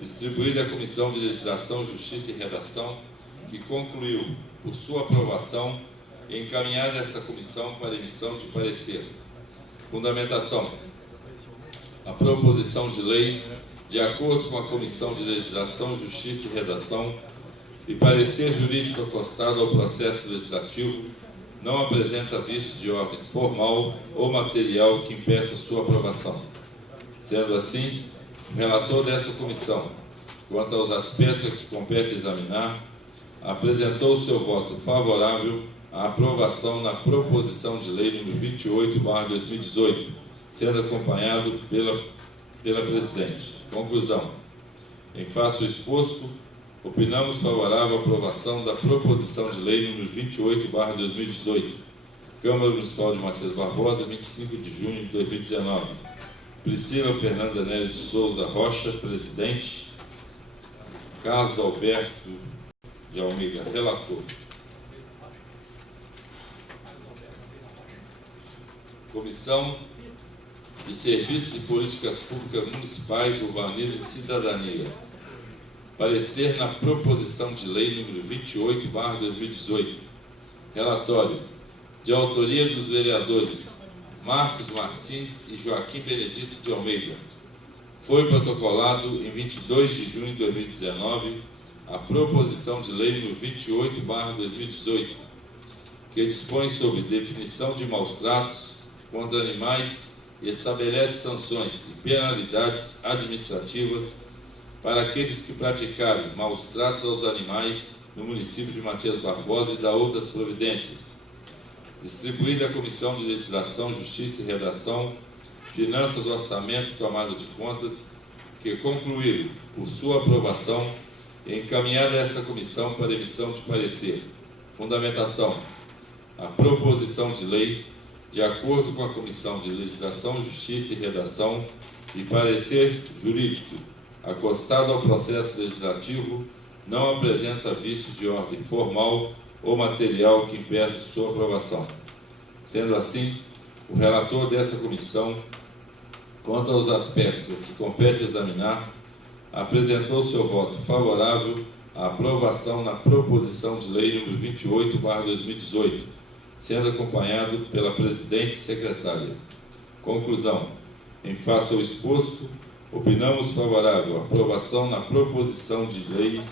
Distribuída à Comissão de Legislação, Justiça e Redação, que concluiu por sua aprovação e encaminhada essa comissão para emissão de parecer. Fundamentação. A proposição de lei, de acordo com a Comissão de Legislação, Justiça e Redação, e parecer jurídico acostado ao processo legislativo, não apresenta vício de ordem formal ou material que impeça sua aprovação. Sendo assim, o relator dessa comissão, quanto aos aspectos que compete examinar, apresentou seu voto favorável à aprovação na proposição de lei número 28/2018, sendo acompanhado pela Presidente. Conclusão. Em face ao exposto, opinamos favorável à aprovação da proposição de lei número 28/2018, Câmara Municipal de Matias Barbosa, 25 de junho de 2019. Priscila Fernanda Nery de Souza Rocha, presidente. Carlos Alberto de Almeida, relator. Comissão de Serviços e Políticas Públicas Municipais, Urbanismo e Cidadania. Parecer na proposição de lei número 28/2018. Relatório de autoria dos vereadores Marcos Martins e Joaquim Benedito de Almeida. Foi protocolado em 22 de junho de 2019 a proposição de lei número 28/2018, que dispõe sobre definição de maus-tratos contra animais e estabelece sanções e penalidades administrativas para aqueles que praticarem maus-tratos aos animais no município de Matias Barbosa e dá outras providências. Distribuída à Comissão de Legislação, Justiça e Redação, Finanças, Orçamento e Tomada de Contas, que concluíram por sua aprovação e encaminhada a essa comissão para emissão de parecer. Fundamentação. A proposição de lei, de acordo com a Comissão de Legislação, Justiça e Redação, e parecer jurídico, acostado ao processo legislativo, não apresenta vícios de ordem formal ou material que impeça sua aprovação. Sendo assim, o relator dessa comissão, quanto aos aspectos que compete examinar, apresentou seu voto favorável à aprovação na proposição de lei número 28/2018, sendo acompanhado pela Presidente e Secretária. Conclusão. Em face ao exposto, opinamos favorável à aprovação na proposição de lei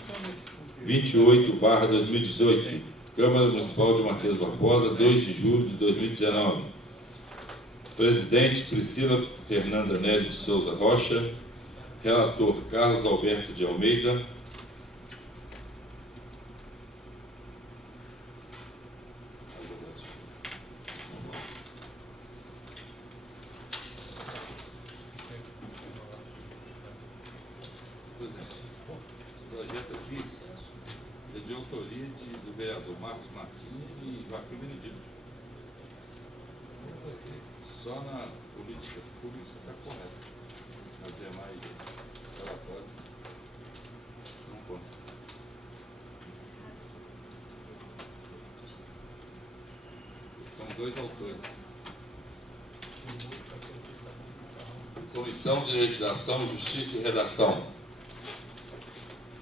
28/2018, Câmara Municipal de Matias Barbosa, 2 de julho de 2019. Presidente Priscila Fernanda Nery de Souza Rocha. Relator Carlos Alberto de Almeida. Esse projeto aqui é de autoria do vereador Marcos Martins e Joaquim Benedito. Só na políticas públicas está correto. Nas demais relatórios não consta. São dois autores. Comissão de Legislação, Justiça e Redação.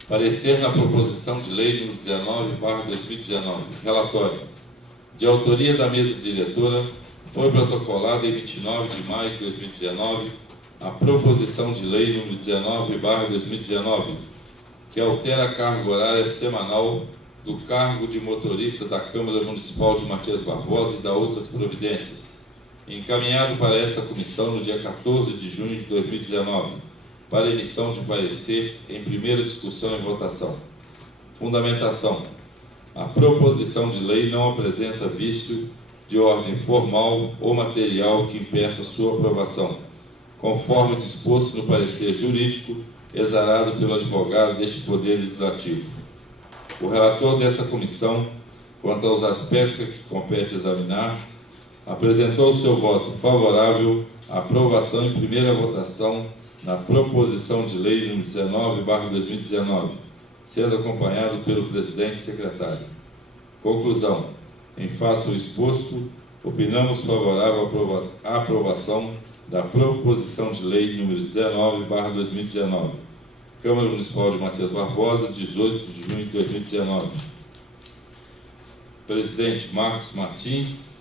Parecer na proposição de lei número 19/2019. Relatório. De autoria da mesa diretora, foi protocolada em 29 de maio de 2019 a proposição de lei número 19/2019, que altera a carga horária semanal do cargo de motorista da Câmara Municipal de Matias Barbosa e dá outras providências. Encaminhado para esta comissão no dia 14 de junho de 2019, para emissão de parecer em primeira discussão e votação. Fundamentação. A proposição de lei não apresenta vício de ordem formal ou material que impeça sua aprovação, conforme disposto no parecer jurídico exarado pelo advogado deste Poder Legislativo. O relator dessa comissão, quanto aos aspectos que compete examinar, apresentou seu voto favorável à aprovação em primeira votação na proposição de lei número 19/2019, sendo acompanhado pelo Presidente e Secretário. Conclusão. Em face ao exposto, opinamos favorável à aprovação da proposição de lei número 19/2019. Câmara Municipal de Matias Barbosa, 18 de junho de 2019. Presidente Marcos Martins.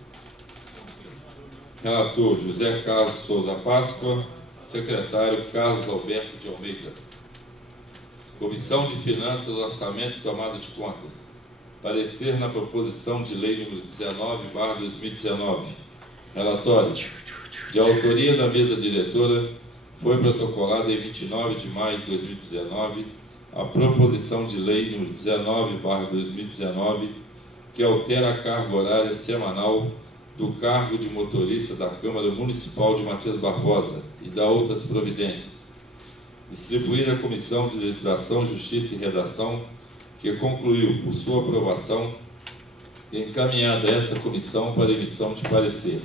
Relator José Carlos Souza Páscoa. Secretário Carlos Alberto de Almeida. Comissão de Finanças, Orçamento e Tomada de Contas. Parecer na proposição de lei número 19/2019. Relatório. De autoria da mesa diretora, foi protocolada em 29 de maio de 2019 a proposição de lei número 19/2019, que altera a carga horária semanal do cargo de motorista da Câmara Municipal de Matias Barbosa e da outras providências. Distribuída à Comissão de Legislação, Justiça e Redação, que concluiu por sua aprovação e encaminhada a esta comissão para emissão de parecer.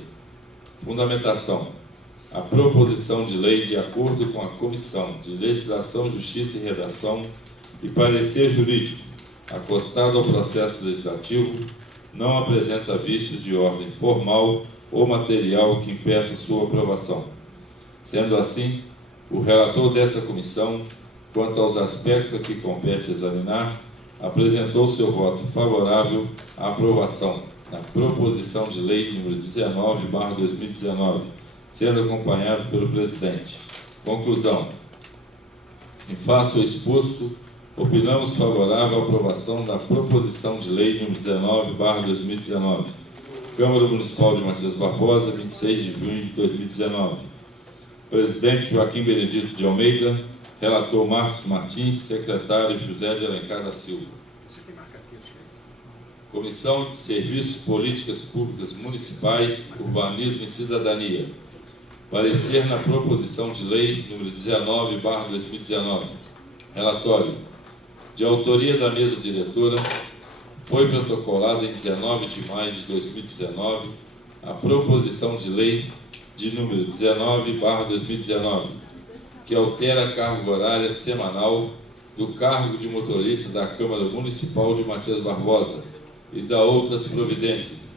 Fundamentação. A proposição de lei, de acordo com a Comissão de Legislação, Justiça e Redação e parecer jurídico, acostado ao processo legislativo, não apresenta vício de ordem formal ou material que impeça sua aprovação. Sendo assim, o relator dessa comissão, quanto aos aspectos a que compete examinar, apresentou seu voto favorável à aprovação da proposição de lei número 19/2019, sendo acompanhado pelo presidente. Conclusão. Em face ao exposto, opinamos favorável à aprovação da proposição de lei número 19/2019. Câmara Municipal de Matias Barbosa, 26 de junho de 2019. Presidente Joaquim Benedito de Almeida. Relator Marcos Martins. Secretário José de Alencar da Silva. Comissão de Serviços, Políticas Públicas Municipais, Urbanismo e Cidadania. Parecer na proposição de lei número 19/2019. Relatório. De autoria da mesa diretora, foi protocolada em 19 de maio de 2019 a proposição de lei de número 19/2019, que altera a carga horária semanal do cargo de motorista da Câmara Municipal de Matias Barbosa e da outras providências,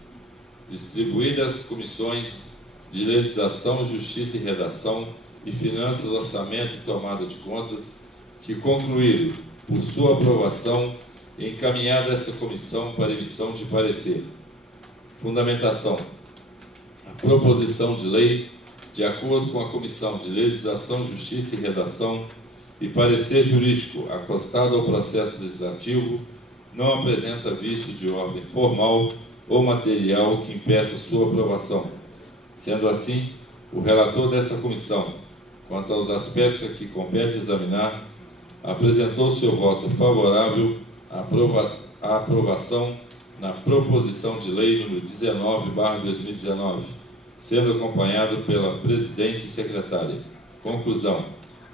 distribuída às comissões de Legislação, Justiça e Redação e Finanças, Orçamento e Tomada de Contas, que concluíram por sua aprovação e encaminhada essa comissão para emissão de parecer. Fundamentação. A proposição de lei, de acordo com a Comissão de Legislação, Justiça e Redação e parecer jurídico acostado ao processo legislativo, não apresenta vício de ordem formal ou material que impeça sua aprovação. Sendo assim, o relator dessa comissão, quanto aos aspectos a que compete examinar, apresentou seu voto favorável à aprovação na proposição de lei número 19/2019, sendo acompanhado pela presidente e secretária. Conclusão.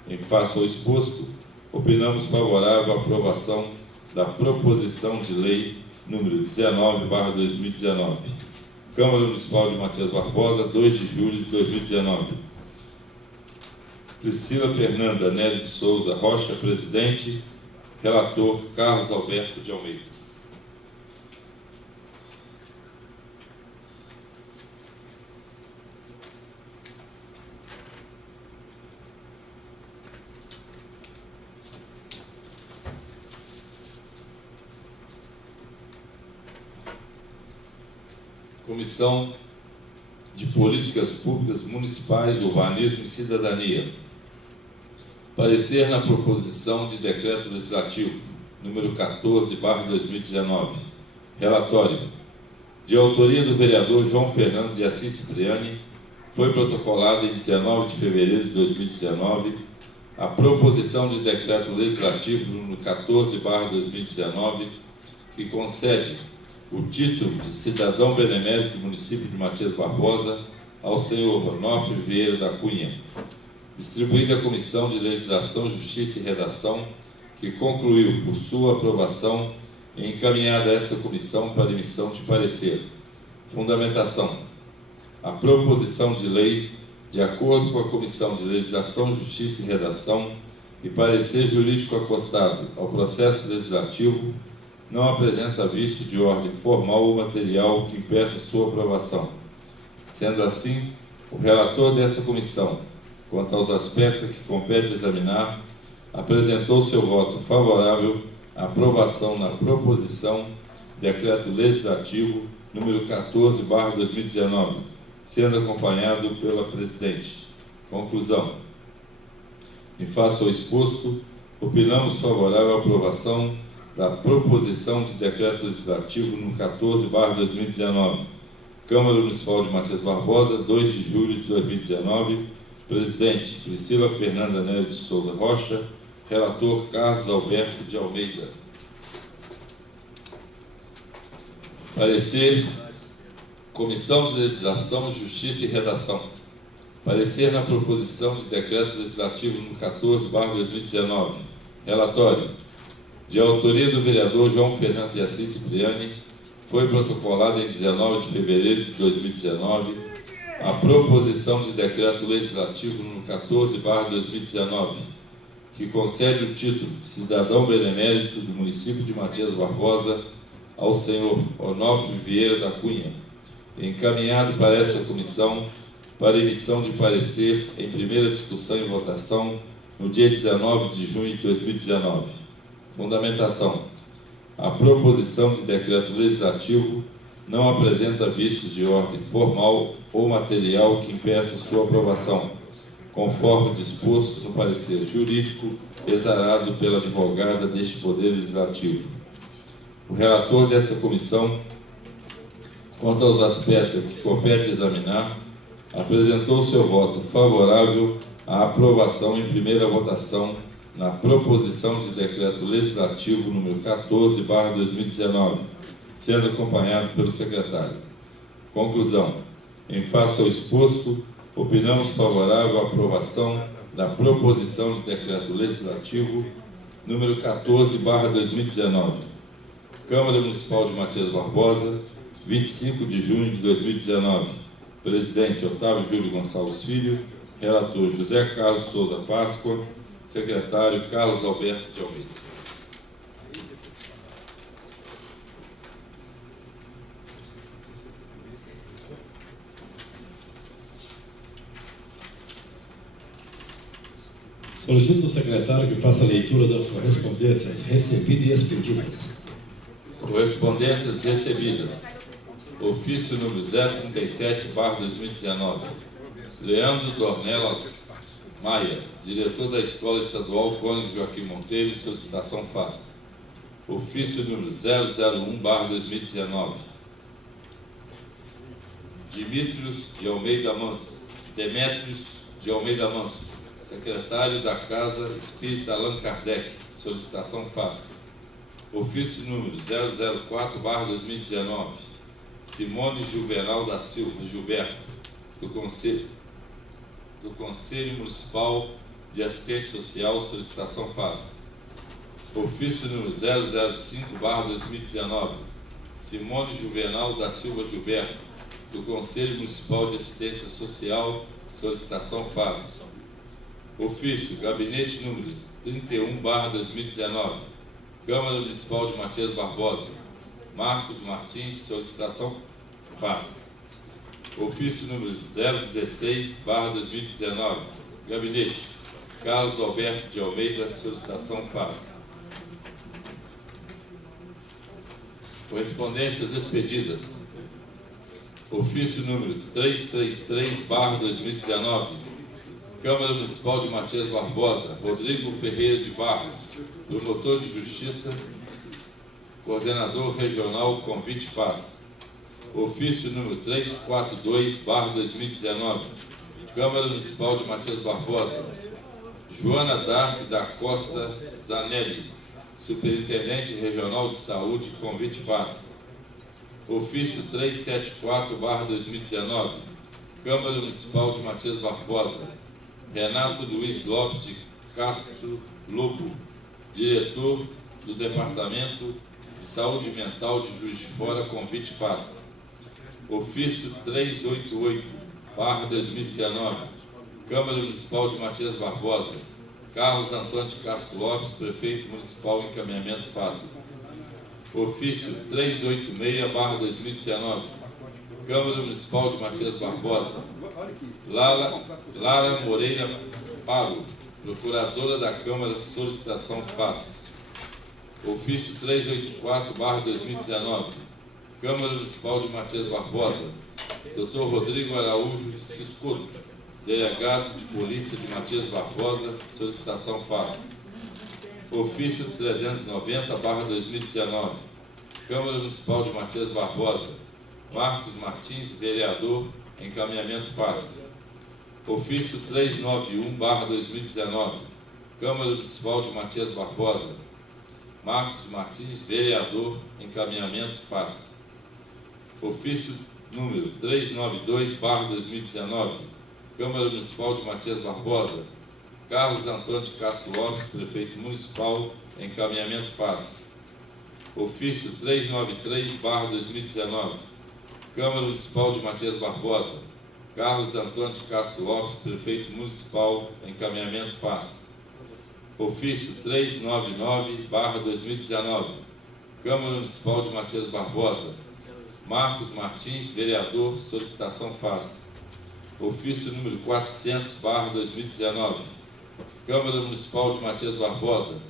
Em face ao exposto, opinamos favorável à aprovação da proposição de lei número 19/2019. Câmara Municipal de Matias Barbosa, 2 de julho de 2019. Priscila Fernanda Nery de Souza Rocha, presidente. Relator Carlos Alberto de Almeida. Comissão de Políticas Públicas Municipais, Urbanismo e Cidadania. Parecer na proposição de decreto legislativo número 14/2019. Relatório. De autoria do vereador João Fernando de Assis Cipriani, foi protocolada em 19 de fevereiro de 2019 a proposição de decreto legislativo número 14/2019, que concede o título de cidadão benemérito do município de Matias Barbosa ao senhor Onofre Vieira da Cunha, distribuída à Comissão de Legislação, Justiça e Redação, que concluiu por sua aprovação e encaminhada a esta comissão para emissão de parecer. Fundamentação. A proposição de lei, de acordo com a Comissão de Legislação, Justiça e Redação e parecer jurídico acostado ao processo legislativo, não apresenta vício de ordem formal ou material que impeça sua aprovação. Sendo assim, o relator dessa comissão, quanto aos aspectos que compete examinar, apresentou seu voto favorável à aprovação na proposição Decreto Legislativo número 14/2019, sendo acompanhado pela Presidente. Conclusão. Em face ao exposto, opinamos favorável à aprovação da proposição de Decreto Legislativo número 14/2019. Câmara Municipal de Matias Barbosa, 2 de julho de 2019. Presidente, Priscila Fernanda Nery de Souza Rocha. Relator, Carlos Alberto de Almeida. Parecer, Comissão de Legislação, Justiça e Redação. Parecer na proposição de Decreto Legislativo número 14/2019. Relatório. De autoria do vereador João Fernando de Assis Cipriani, foi protocolada em 19 de fevereiro de 2019 a proposição de Decreto Legislativo número 14/2019, que concede o título de cidadão benemérito do município de Matias Barbosa ao senhor Onofre Vieira da Cunha, encaminhado para esta comissão para emissão de parecer em primeira discussão e votação no dia 19 de junho de 2019. Fundamentação. A proposição de decreto legislativo não apresenta vícios de ordem formal ou material que impeça sua aprovação, conforme disposto no parecer jurídico exarado pela advogada deste Poder Legislativo. O relator dessa comissão, quanto aos aspectos que compete examinar, apresentou seu voto favorável à aprovação em primeira votação na proposição de decreto legislativo número 14/2019, sendo acompanhado pelo secretário. Conclusão. Em face ao exposto, opinamos favorável à aprovação da proposição de decreto legislativo número 14/2019. Câmara Municipal de Matias Barbosa, 25 de junho de 2019. Presidente Otávio Júlio Gonçalves Filho. Relator José Carlos Souza Páscoa. Secretário Carlos Alberto de Almeida. Solicito ao secretário que faça a leitura das correspondências recebidas e expedidas. Correspondências recebidas. Ofício número 037/2019. Leandro Dornelas Maia, diretor da Escola Estadual Cônigo Joaquim Monteiro, solicitação faz. Ofício número 001/2019. Demétrios de Almeida Manso, secretário da Casa Espírita Allan Kardec, solicitação faz. Ofício número 004/2019. Simone Juvenal da Silva Gilberto, do Conselho Municipal de Assistência Social, solicitação faz. Ofício número 005/2019. Simone Juvenal da Silva Gilberto, do Conselho Municipal de Assistência Social, solicitação faz. Ofício Gabinete número 31/2019. Câmara Municipal de Matias Barbosa, Marcos Martins, solicitação faz. Ofício número 016/2019. Gabinete Carlos Alberto de Almeida, solicitação faz. Correspondências expedidas. Ofício número 333/2019. Câmara Municipal de Matias Barbosa, Rodrigo Ferreira de Barros, promotor de justiça, coordenador regional, convite faz. Ofício número 342/2019. Câmara Municipal de Matias Barbosa, Joana Dark da Costa Zanelli, superintendente regional de saúde, convite faz. Ofício 374/2019. Câmara Municipal de Matias Barbosa, Renato Luiz Lopes de Castro Lobo, diretor do Departamento de Saúde Mental de Juiz de Fora, convite faz. Ofício 388/2019. Câmara Municipal de Matias Barbosa, Carlos Antônio de Castro Lopes, prefeito municipal, encaminhamento faz. Ofício 386/2019. Câmara Municipal de Matias Barbosa, Lara Moreira Paro, Procuradora da Câmara, solicitação faz. Ofício 384/2019. Câmara Municipal de Matias Barbosa. Dr. Rodrigo Araújo Ciscudo, delegado de Polícia de Matias Barbosa, solicitação faz. Ofício 390/2019. Câmara Municipal de Matias Barbosa. Marcos Martins, vereador, encaminhamento faz. Ofício 391/2019. Câmara Municipal de Matias Barbosa. Marcos Martins, vereador, encaminhamento faz. Ofício número 392/2019. Câmara Municipal de Matias Barbosa. Carlos Antônio de Castro Lopes, prefeito municipal, encaminhamento faz. Ofício 393/2019. Câmara Municipal de Matias Barbosa. Carlos Antônio de Castro Lopes, prefeito municipal, encaminhamento faz. Ofício 399/2019. Câmara Municipal de Matias Barbosa. Marcos Martins, vereador, solicitação faz. Ofício número 400/2019. Câmara Municipal de Matias Barbosa.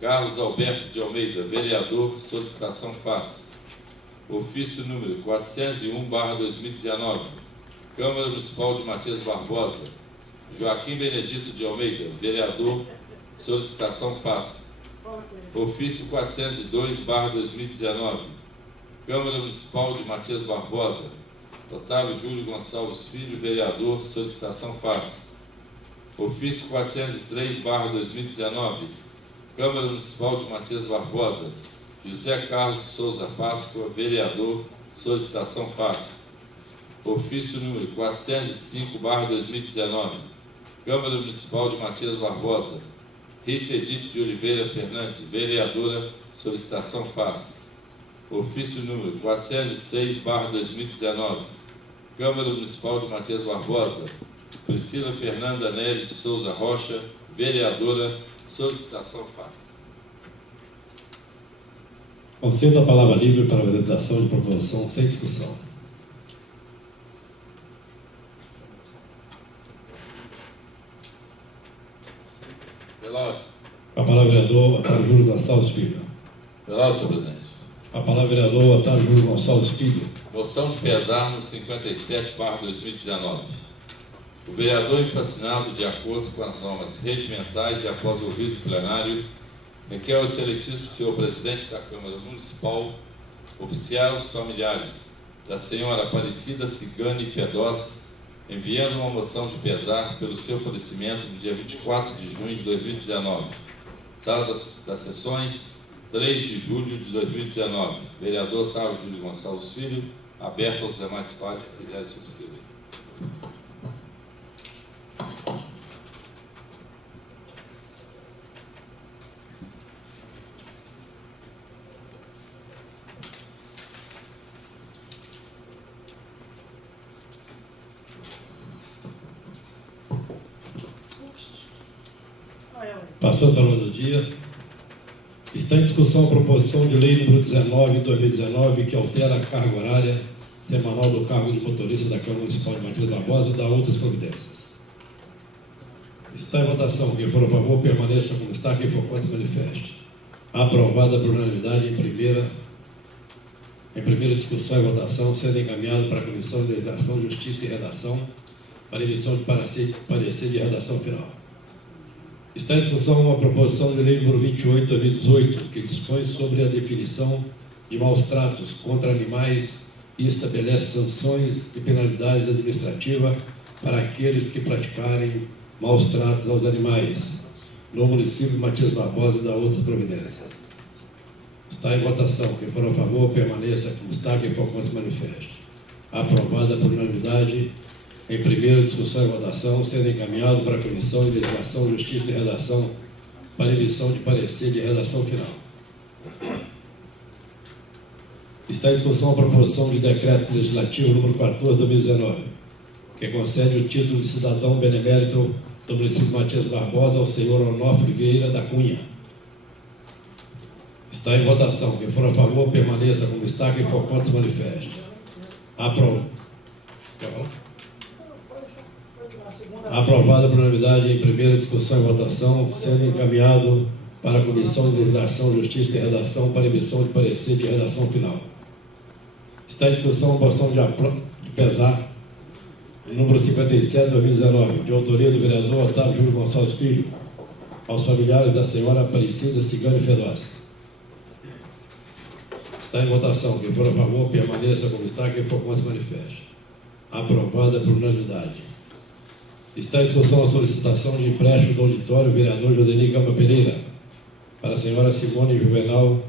Carlos Alberto de Almeida, vereador, solicitação faz. Ofício número 401/2019. Câmara Municipal de Matias Barbosa. Joaquim Benedito de Almeida, vereador, solicitação faz. Ofício 402/2019. Câmara Municipal de Matias Barbosa. Otávio Júlio Gonçalves Filho, vereador, solicitação faz. Ofício 403/2019. Câmara Municipal de Matias Barbosa. José Carlos de Souza Páscoa, vereador, solicitação faz. Ofício número 405/2019. Câmara Municipal de Matias Barbosa. Rita Edith de Oliveira Fernandes, vereadora, solicitação faz. Ofício número 406/2019. Câmara Municipal de Matias Barbosa. Priscila Fernanda Nery de Souza Rocha, vereadora, solicitação faz. Concedo a palavra livre para a apresentação de proposição sem discussão. Veloso. Com a palavra, vereador Otávio Júlio Gonçalves Filho. Veloso, senhor presidente. Com a palavra, vereador Otávio Júlio Gonçalves Filho. Moção de pesar no 57/2019. O vereador infascinado, de acordo com as normas regimentais e após ouvido o plenário, requer ao excelentíssimo senhor presidente da Câmara Municipal oficiar os familiares da senhora Aparecida Cigane Fedós, enviando uma moção de pesar pelo seu falecimento no dia 24 de junho de 2019. Sala das Sessões, 3 de julho de 2019. Vereador Otávio Júlio Gonçalves Filho, aberto aos demais pares que quiserem subscrever. Passando para o ordem do dia, está em discussão a proposição de lei número 19/2019, que altera a carga horária semanal do cargo de motorista da Câmara Municipal de Matias Barbosa e dá outras providências. Está em votação. Quem for a favor, permaneça como está. Quem for contra, se manifeste. Aprovada por unanimidade em primeira discussão e votação, sendo encaminhado para a Comissão de Legislação, Justiça e Redação, para emissão de parecer de redação final. Está em discussão uma proposição de lei número 28/2018, que dispõe sobre a definição de maus tratos contra animais e estabelece sanções e penalidades administrativas para aqueles que praticarem maus tratos aos animais no município de Matias Barbosa e dá outras providências. Está em votação. Quem for a favor, permaneça como está. Quem for contra, se manifeste. Aprovada por unanimidade em primeira discussão e votação, sendo encaminhado para a Comissão de Legislação, Justiça e Redação para emissão de parecer de redação final. Está em discussão a proposição de decreto legislativo número 14/2019, que concede o título de cidadão benemérito do município de Matias Barbosa ao senhor Onofre Vieira da Cunha. Está em votação. Quem for a favor, permaneça como está. Quem for contra, se manifeste. Aprovado. Aprovada por unanimidade em primeira discussão e votação, sendo encaminhado para a Comissão de Legislação, Justiça e Redação para emissão de parecer de redação final. Está em discussão a moção de pesar, número 57, 2019, de autoria do vereador Otávio Júlio Gonçalves Filho, aos familiares da senhora Aparecida Cigane Fedós. Está em votação. Quem for a favor, permaneça como está. Quem for contra, se manifeste. Aprovada por unanimidade. Está em discussão a solicitação de empréstimo do auditório vereador Jodenir Gama Pereira para a senhora Simone Juvenal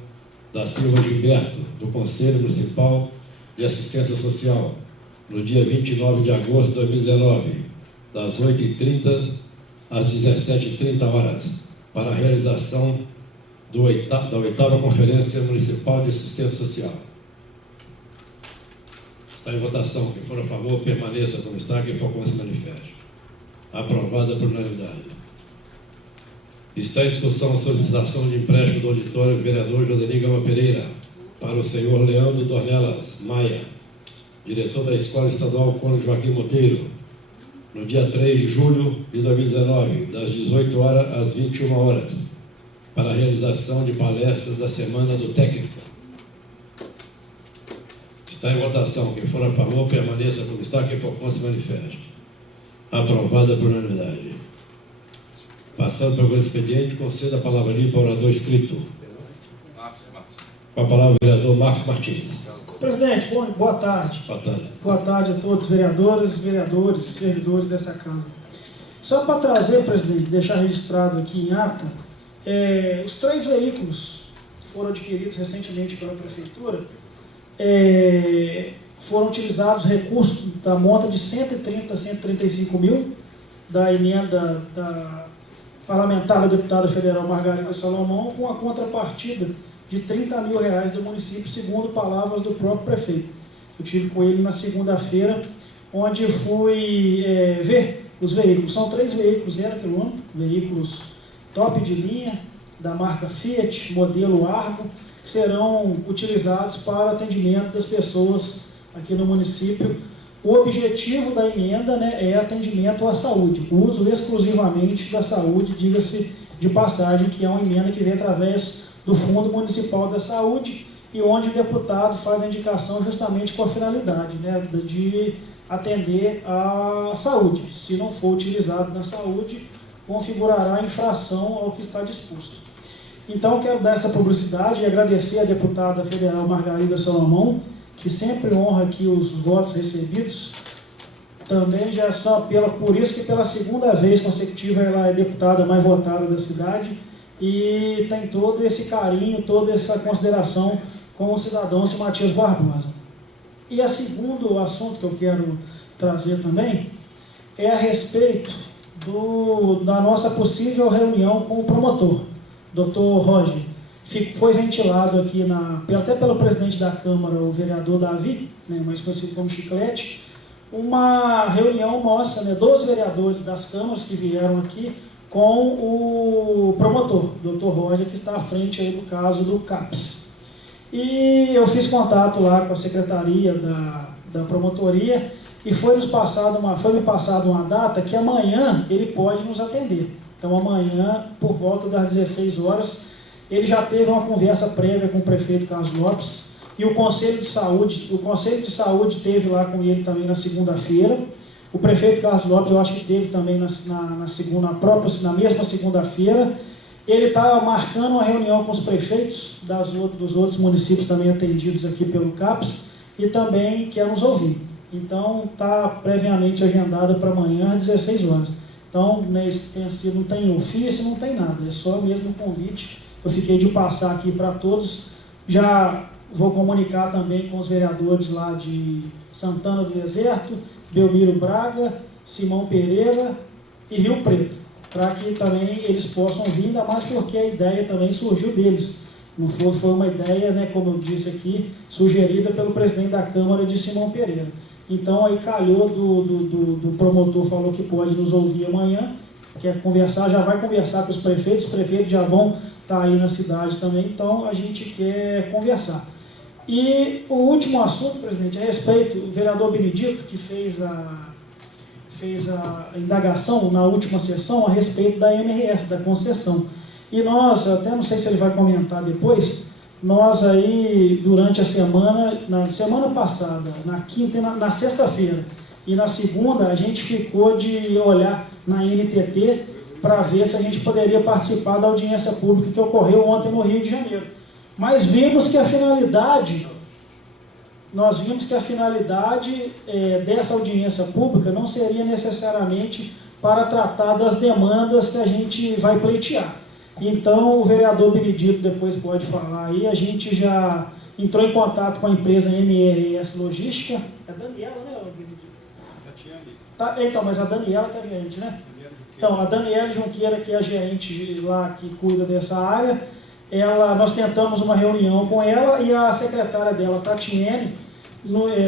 da Silva Gilberto, do Conselho Municipal de Assistência Social, no dia 29 de agosto de 2019, das 8h30 às 17h30, para a realização da 8ª Conferência Municipal de Assistência Social. Está em votação. Quem for a favor, permaneça como está. Quem for contra, se manifeste. Aprovada por unanimidade. Está em discussão a solicitação de empréstimo do auditório do vereador Jodenir Gama Pereira para o senhor Leandro Dornelas Maia, diretor da Escola Estadual Cônigo Joaquim Monteiro, no dia 3 de julho de 2019, das 18h às 21h, para a realização de palestras da Semana do Técnico. Está em votação. Quem for a favor, permaneça como está. Quem for contra, se manifeste. Aprovada por unanimidade. Passando para o expediente, conceda a palavra livre para o orador escrito. Com a palavra o vereador Marcos Martins. Presidente, boa tarde. Boa tarde. Boa tarde a todos, vereadores, servidores dessa casa. Só para trazer, presidente, deixar registrado aqui em ata, os 3 veículos que foram adquiridos recentemente pela Prefeitura, foram utilizados recursos da monta de 130 a 135 mil, da emenda da parlamentar da deputada federal Margarida Salomão, com a contrapartida de R$30 mil do município, segundo palavras do próprio prefeito. Eu tive com ele na segunda-feira, onde fui ver os veículos. São 3 veículos 0 km, veículos top de linha, da marca Fiat, modelo Argo, que serão utilizados para atendimento das pessoas aqui no município. O objetivo da emenda, é atendimento à saúde, o uso exclusivamente da saúde, diga-se de passagem, que é uma emenda que vem através do Fundo Municipal da Saúde, e onde o deputado faz a indicação justamente com a finalidade de atender à saúde. Se não for utilizado na saúde, configurará infração ao que está disposto. Então, quero dar essa publicidade e agradecer à deputada federal Margarida Salomão, que sempre honra aqui os votos recebidos. Também já são por isso que pela segunda vez consecutiva ela é deputada mais votada da cidade, e tem todo esse carinho, toda essa consideração com os cidadãos de Matias Barbosa. E o segundo assunto que eu quero trazer também é a respeito da nossa possível reunião com o promotor, Dr. Roger. Foi ventilado aqui, até pelo presidente da Câmara, o vereador Davi, mais conhecido como Chiclete, uma reunião nossa, 12 vereadores das câmaras que vieram aqui, com o promotor, Dr. Roger, que está à frente aí do caso do CAPS. E eu fiz contato lá com a secretaria da promotoria e foi me passada uma data que amanhã ele pode nos atender. Então amanhã, por volta das 16 horas, ele já teve uma conversa prévia com o prefeito Carlos Lopes e o Conselho de Saúde teve lá com ele também na segunda-feira. O prefeito Carlos Lopes, eu acho que teve também na mesma segunda-feira. Ele está marcando uma reunião com os prefeitos dos outros municípios também atendidos aqui pelo CAPS e também quer nos ouvir. Então, está previamente agendada para amanhã às 16 horas. Então, não tem ofício, não tem nada, é só mesmo um convite. Eu fiquei de passar aqui para todos. Já vou comunicar também com os vereadores lá de Santana do Deserto, Belmiro Braga, Simão Pereira e Rio Preto, para que também eles possam vir, ainda mais porque a ideia também surgiu deles. Não foi uma ideia, como eu disse aqui, sugerida pelo presidente da Câmara de Simão Pereira. Então, aí calhou do promotor, falou que pode nos ouvir amanhã, quer conversar, já vai conversar com os prefeitos já vão estar aí na cidade também, então a gente quer conversar. E o último assunto, presidente, a respeito do vereador Benedito, que fez fez a indagação na última sessão a respeito da MRS, da concessão. E nós, até não sei se ele vai comentar depois, nós aí durante a semana, na semana passada, na quinta e na sexta-feira e na segunda, a gente ficou de olhar na NTT para ver se a gente poderia participar da audiência pública que ocorreu ontem no Rio de Janeiro. Mas vimos que a finalidade, dessa audiência pública não seria necessariamente para tratar das demandas que a gente vai pleitear. Então, o vereador Benedito depois pode falar aí, a gente já entrou em contato com a empresa MRS Logística, é a Daniela, né, Benedito? Tá, então, mas a Daniela que é a gerente, né? Então, a Daniela Junqueira, que é a gerente lá que cuida dessa área, nós tentamos uma reunião com ela e a secretária dela, Tatiene,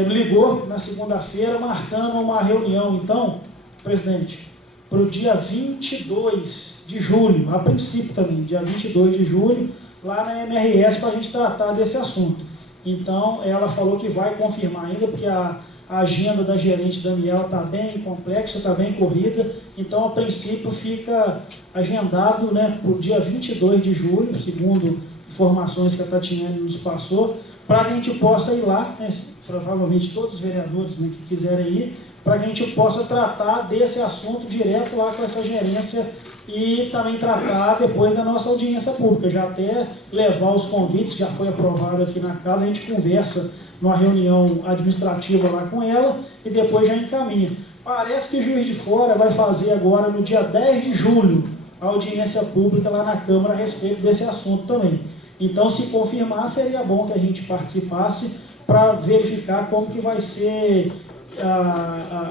ligou na segunda-feira marcando uma reunião, então, presidente, para o dia 22 de julho, a princípio também, dia 22 de julho, lá na MRS, para a gente tratar desse assunto. Então, ela falou que vai confirmar ainda, porque a agenda da gerente Daniela está bem complexa, está bem corrida, então, a princípio, fica agendado, né, para o dia 22 de julho, segundo informações que a Tatiane nos passou, para que a gente possa ir lá, né, provavelmente todos os vereadores, né, que quiserem ir, para que a gente possa tratar desse assunto direto lá com essa gerência e também tratar depois da nossa audiência pública, já até levar os convites, que já foi aprovado aqui na casa, a gente conversa numa reunião administrativa lá com ela e depois já encaminha. Parece que o Juiz de Fora vai fazer agora, no dia 10 de julho, a audiência pública lá na Câmara a respeito desse assunto também. Então, se confirmar, seria bom que a gente participasse para verificar como que vai ser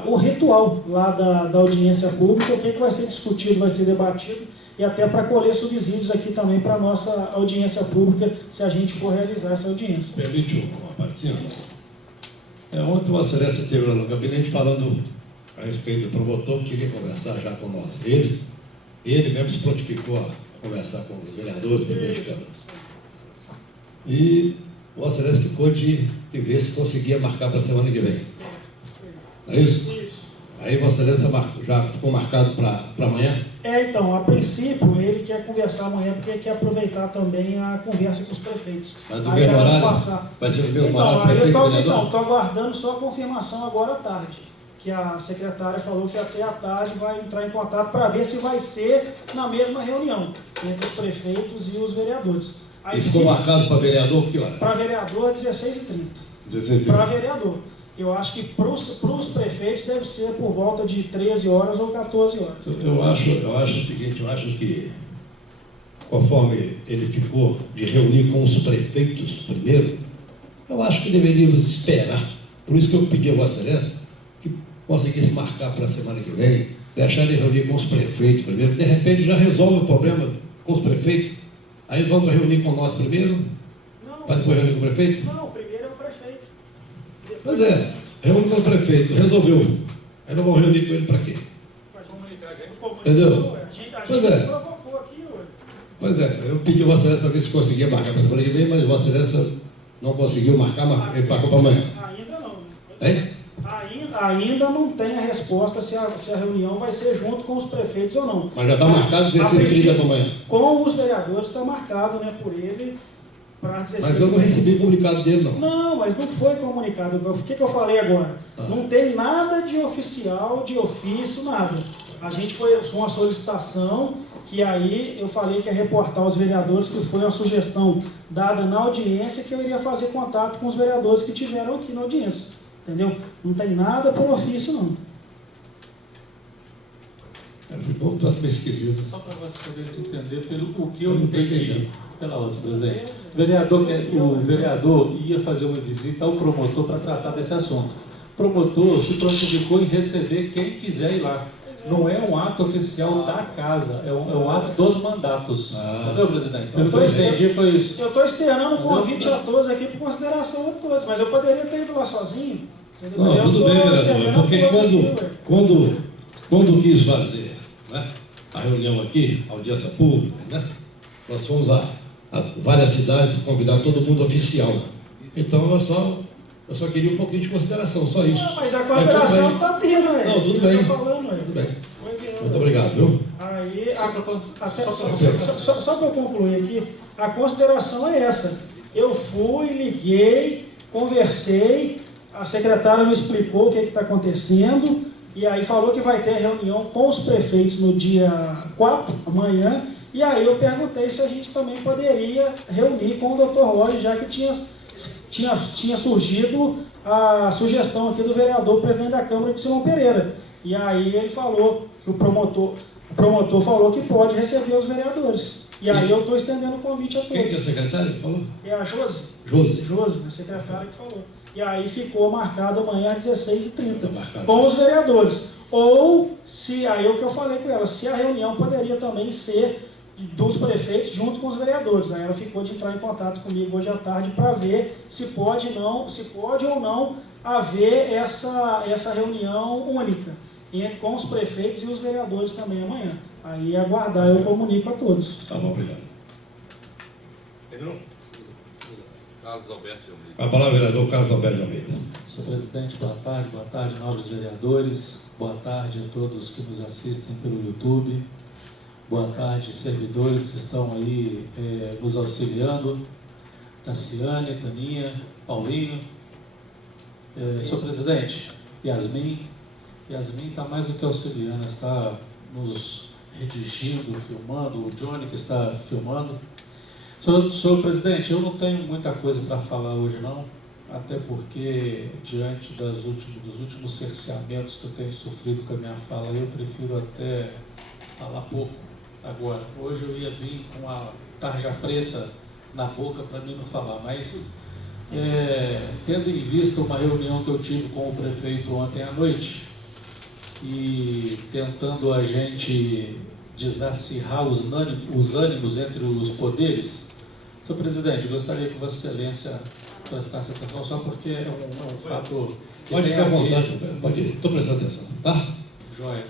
o ritual lá da audiência pública, o que vai ser discutido, vai ser debatido, e até para colher subsídios aqui também para a nossa audiência pública, se a gente for realizar essa audiência. Permite uma partezinha? Ontem o Vossa Excelência esteve lá no gabinete falando a respeito do promotor que queria conversar já com nós. Ele mesmo se prontificou a conversar com os vereadores, presidente de Câmara. E o Vossa Excelência ficou de ver se conseguia marcar para a semana que vem. Não é isso? Isso. Aí Vossa Excelência já ficou marcado para amanhã? Então, a princípio, ele quer conversar amanhã, porque quer aproveitar também a conversa com os prefeitos. Mas do mesmo horário? Vai ser o mesmo horário, prefeito e vereador? Estou aguardando só a confirmação agora à tarde, que a secretária falou que até à tarde vai entrar em contato para ver se vai ser na mesma reunião, entre os prefeitos e os vereadores. Aí, e ficou marcado para vereador que hora? Para vereador, 16h30. 16h30. Para vereador. Eu acho que para os prefeitos deve ser por volta de 13 horas ou 14 horas. Eu acho o seguinte, eu acho que, conforme ele ficou de reunir com os prefeitos primeiro, eu acho que deveríamos esperar. Por isso que eu pedi a Vossa Excelência que conseguisse marcar para a semana que vem, deixar ele reunir com os prefeitos primeiro, de repente já resolve o problema com os prefeitos. Aí vamos reunir com nós primeiro, para depois reunir com o prefeito? Não, primeiro é o prefeito. Pois é, reúne com o prefeito, resolveu. Aí não vão reunir com ele para quê? Entendeu? Pois é. Provocou aqui, ué. Pois é, eu pedi a Vossa Excelência para ver se conseguia marcar para a semana que vem, mas Vossa Excelência não conseguiu marcar, ele marcou para amanhã. Ainda não. Hein? Ainda não tem a resposta se a reunião vai ser junto com os prefeitos ou não. Mas já está marcado 16h30 para amanhã. Com os vereadores está marcado, né, por ele para 16h30. Mas eu não recebi comunicado dele, não. Não, mas não foi comunicado. O que eu falei agora? Não tem nada de oficial, de ofício, nada. A gente foi uma solicitação que aí eu falei que ia reportar aos vereadores, que foi uma sugestão dada na audiência, que eu iria fazer contato com os vereadores que tiveram aqui na audiência. Entendeu? Não tem nada por ofício, não. Ficou meio esquisito. Só para você entender pelo o que eu entendi. Pela outra, presidente. O vereador ia fazer uma visita ao promotor para tratar desse assunto. O promotor se prontificou em receber quem quiser ir lá. Não é um ato oficial da casa, é um ato dos mandatos. Entendeu, presidente? Pelo que eu entendi, foi isso. Eu estou externando um convite a todos aqui por consideração a todos, mas eu poderia ter ido lá sozinho. Entendeu? Não, tudo bem, vereador, porque quando quis fazer, né, a reunião aqui, a audiência pública, né, nós fomos a várias cidades convidar todo mundo oficial. Então, nós só Eu só queria um pouquinho de consideração, só isso. Não, mas a consideração está tendo, velho. Não, tudo bem. Falando, Tudo bem. Pois é, Muito obrigado, viu? Aí, Só só para eu concluir aqui, a consideração é essa. Eu fui, liguei, conversei, a secretária me explicou o que está acontecendo, e aí falou que vai ter reunião com os prefeitos no dia 4, amanhã, e aí eu perguntei se a gente também poderia reunir com o Dr. Roy, já que tinha surgido a sugestão aqui do vereador presidente da Câmara de Simão Pereira. E aí ele falou que o promotor falou que pode receber os vereadores. E aí eu estou estendendo o convite a todos. Quem que é a secretária que falou? É a Josi. Josi, a secretária que falou. E aí ficou marcado amanhã às 16h30 Tá com os vereadores. Ou, se aí é o que eu falei com ela, se a reunião poderia também ser dos prefeitos junto com os vereadores. Aí ela ficou de entrar em contato comigo hoje à tarde para ver se pode ou não haver essa reunião única com os prefeitos e os vereadores também amanhã. Aí aguardar, eu comunico a todos. Tá bom, obrigado. Pedro? Carlos Alberto de Almeida. A palavra, vereador Carlos Alberto de Almeida. Senhor presidente, boa tarde, nobres vereadores, boa tarde a todos que nos assistem pelo YouTube, boa tarde, servidores que estão aí nos auxiliando, Tassiane, Taninha, Paulinho, senhor presidente, Yasmin está mais do que auxiliando, está nos redigindo, filmando, o Johnny que está filmando. Senhor presidente, eu não tenho muita coisa para falar hoje não, até porque diante dos últimos cerceamentos que eu tenho sofrido com a minha fala, eu prefiro até falar pouco agora. Hoje eu ia vir com a tarja preta na boca para mim não falar, mas tendo em vista uma reunião que eu tive com o prefeito ontem à noite e tentando a gente desacirrar os ânimos entre os poderes, senhor presidente, gostaria que Vossa Excelência prestasse atenção, só porque é um fato que Pode tem ficar à a ver- vontade, pode ir. Estou prestando atenção, tá? Joia.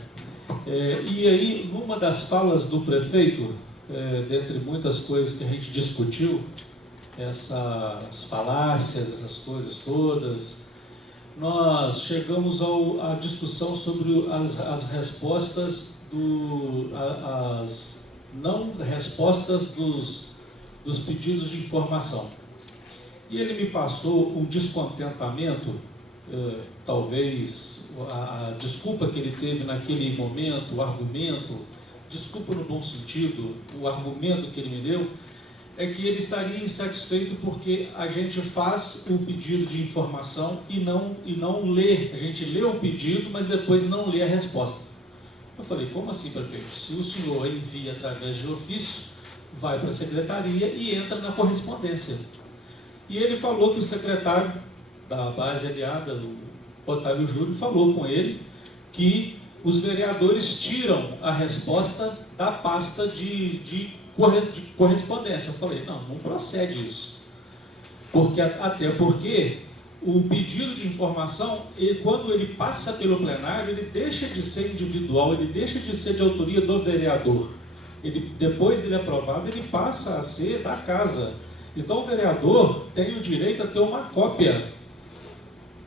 E aí, numa das falas do prefeito, dentre muitas coisas que a gente discutiu, essas falácias, essas coisas todas, nós chegamos à discussão sobre as respostas, as não respostas dos pedidos de informação. E ele me passou um descontentamento, talvez a desculpa que ele teve naquele momento, o argumento, desculpa no bom sentido, o argumento que ele me deu, é que ele estaria insatisfeito porque a gente faz o pedido de informação e não lê, a gente lê o pedido, mas depois não lê a resposta. Eu falei, como assim, prefeito? Se o senhor envia através de ofício, vai para a secretaria e entra na correspondência. E ele falou que o secretário da base aliada, o Otávio Júlio, falou com ele que os vereadores tiram a resposta da pasta de correspondência. Eu falei, não procede isso. Até porque o pedido de informação, quando ele passa pelo plenário, ele deixa de ser individual, ele deixa de ser de autoria do vereador. Depois dele aprovado, ele passa a ser da casa. Então o vereador tem o direito a ter uma cópia.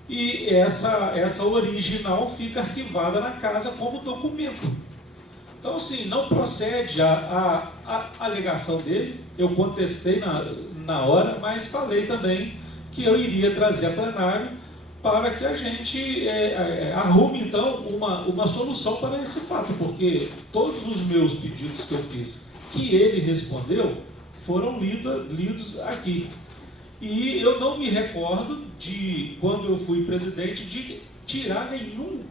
E essa original fica arquivada na casa como documento. Então, assim, não procede a alegação dele. Eu contestei na hora, mas falei também que eu iria trazer a plenário para que a gente arrume, então, uma solução para esse fato, porque todos os meus pedidos que eu fiz, que ele respondeu, foram lidos aqui. E eu não me recordo de, quando eu fui presidente, de tirar nenhum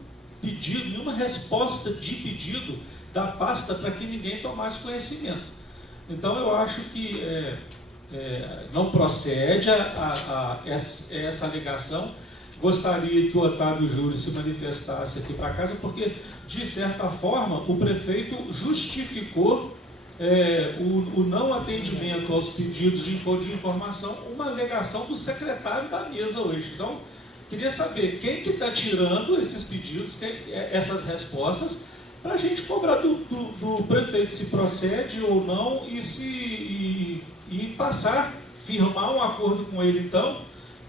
pedido, nenhuma resposta de pedido da pasta para que ninguém tomasse conhecimento. Então eu acho que não procede essa alegação. Gostaria que o Otávio Júlio se manifestasse aqui para casa, porque, de certa forma, o prefeito justificou o não atendimento aos pedidos de informação, uma alegação do secretário da mesa hoje. Então, queria saber quem que está tirando esses pedidos, essas respostas, para a gente cobrar do prefeito se procede ou não e passar, firmar um acordo com ele, então,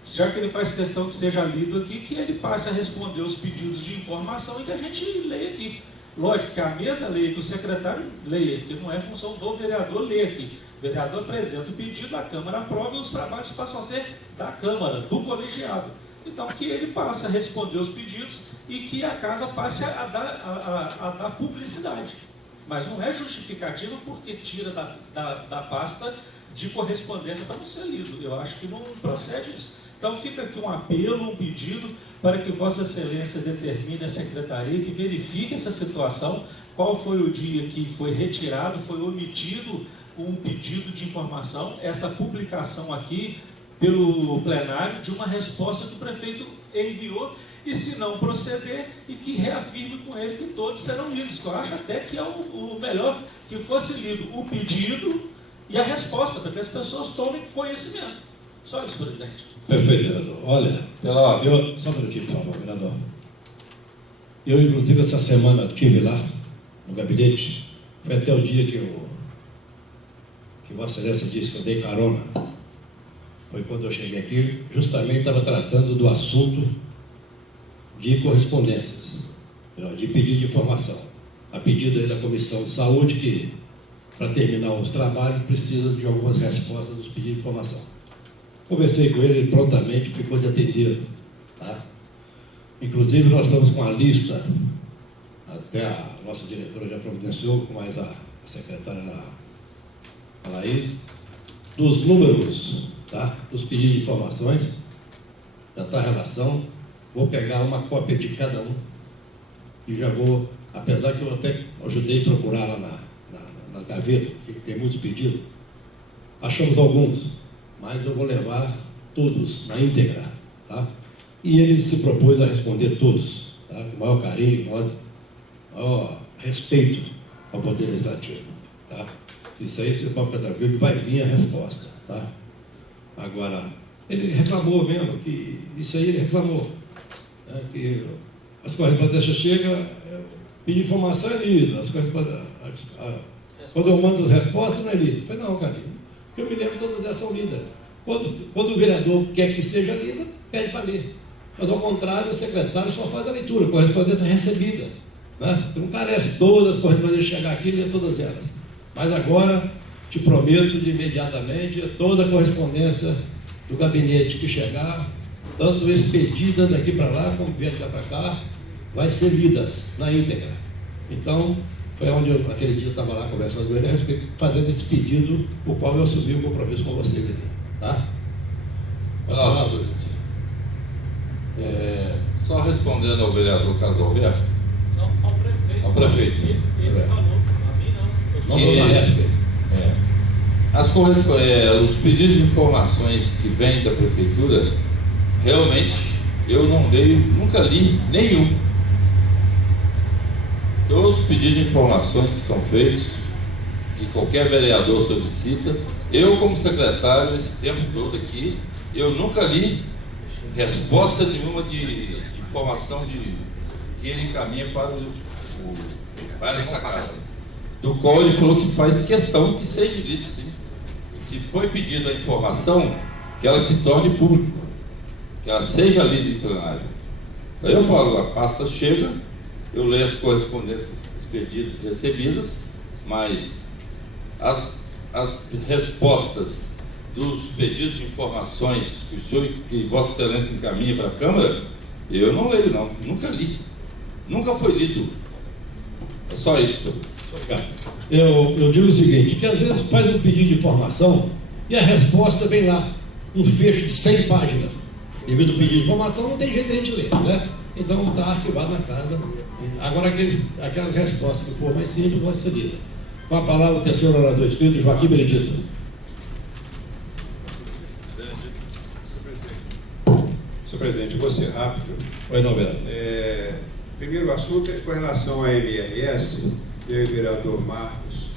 já que ele faz questão que seja lido aqui, que ele passe a responder os pedidos de informação e que a gente leia aqui. Lógico que a mesa leia, que o secretário leia, que não é função do vereador ler aqui. O vereador apresenta o pedido, a Câmara aprova e os trabalhos passam a ser da Câmara, do colegiado. Então, que ele passe a responder os pedidos e que a casa passe a dar publicidade. Mas não é justificativa porque tira da pasta de correspondência para não ser lido. Eu acho que não procede isso. Então, fica aqui um apelo, um pedido para que Vossa Excelência determine a Secretaria que verifique essa situação, qual foi o dia que foi retirado, foi omitido um pedido de informação, essa publicação aqui pelo plenário de uma resposta que o prefeito enviou, e se não proceder, e que reafirme com ele que todos serão lidos, que eu acho até que é o melhor que fosse lido o pedido e a resposta, para que as pessoas tomem conhecimento. Só isso, presidente. Perfeito, vereador. Olha, só um minutinho, por favor, vereador. Eu, inclusive, essa semana estive lá no gabinete, foi até o dia que Vossa Excelência disse que eu dei carona. Foi quando eu cheguei aqui, justamente estava tratando do assunto de correspondências, de pedido de informação. A pedido aí da Comissão de Saúde, que, para terminar os trabalhos, precisa de algumas respostas dos pedidos de informação. Conversei com ele, ele prontamente ficou de atender. Tá? Inclusive, nós estamos com a lista, até a nossa diretora já providenciou, com mais a secretária, a Laís, dos números, tá? Dos pedidos de informações, já está a relação. Vou pegar uma cópia de cada um e já vou, apesar que eu até ajudei a procurar lá na gaveta, que tem muitos pedidos, achamos alguns, mas eu vou levar todos na íntegra, tá? E ele se propôs a responder todos, tá? Com o maior carinho, maior respeito ao Poder Legislativo, tá? Isso aí você pode ficar tranquilo, que vai vir a resposta, tá? Agora, ele reclamou mesmo, que isso aí ele reclamou, né? Que as correspondências chegam, pedir informação é lido, as correspondências, quando eu mando as respostas não é lido. Eu falei, não, carinho, porque eu me lembro todas dessas são lidas. Quando o vereador quer que seja lida, pede para ler. Mas, ao contrário, o secretário só faz a leitura, correspondência recebida, né? Não carece todas as correspondências chegar aqui e ler todas elas. Mas agora, te prometo de imediatamente, toda a correspondência do gabinete que chegar, tanto expedida daqui para lá, como vier de lá para cá, vai ser lidas na íntegra. Então, foi onde aquele dia eu estava lá conversando com ele, fazendo esse pedido, o qual eu assumi o compromisso com vocês aqui. Tá? Só respondendo ao vereador Carlos Alberto. Não, ao prefeito. Ao prefeito. Ele falou, a mim não. Não vou na réplica. Os pedidos de informações que vêm da prefeitura, realmente eu não leio, nunca li nenhum. Todos os pedidos de informações que são feitos, que qualquer vereador solicita, eu como secretário, esse tempo todo aqui, eu nunca li resposta nenhuma de informação que ele encaminha para essa casa, do qual ele falou que faz questão que seja lido, sim. Se foi pedida a informação, que ela se torne pública, que ela seja lida em plenário. Aí eu falo, a pasta chega, eu leio as correspondências expedidas e recebidas, mas as respostas dos pedidos de informações que o senhor, que Vossa Excelência encaminha para a Câmara, eu não leio, não, nunca li, nunca foi lido. É só isso, senhor. Eu digo o seguinte, que às vezes faz um pedido de informação e a resposta vem lá, um fecho de 100 páginas. Devido ao pedido de informação, não tem jeito de a gente ler, né? Então está arquivado na casa. Agora aquelas respostas que for mais simples vão ser lidas. Com a palavra o terceiro orador espírito, Joaquim Benedito. Senhor presidente, eu vou ser rápido. Oi, não, vereador. Primeiro assunto é com relação à MRS. Eu e o vereador Marcos,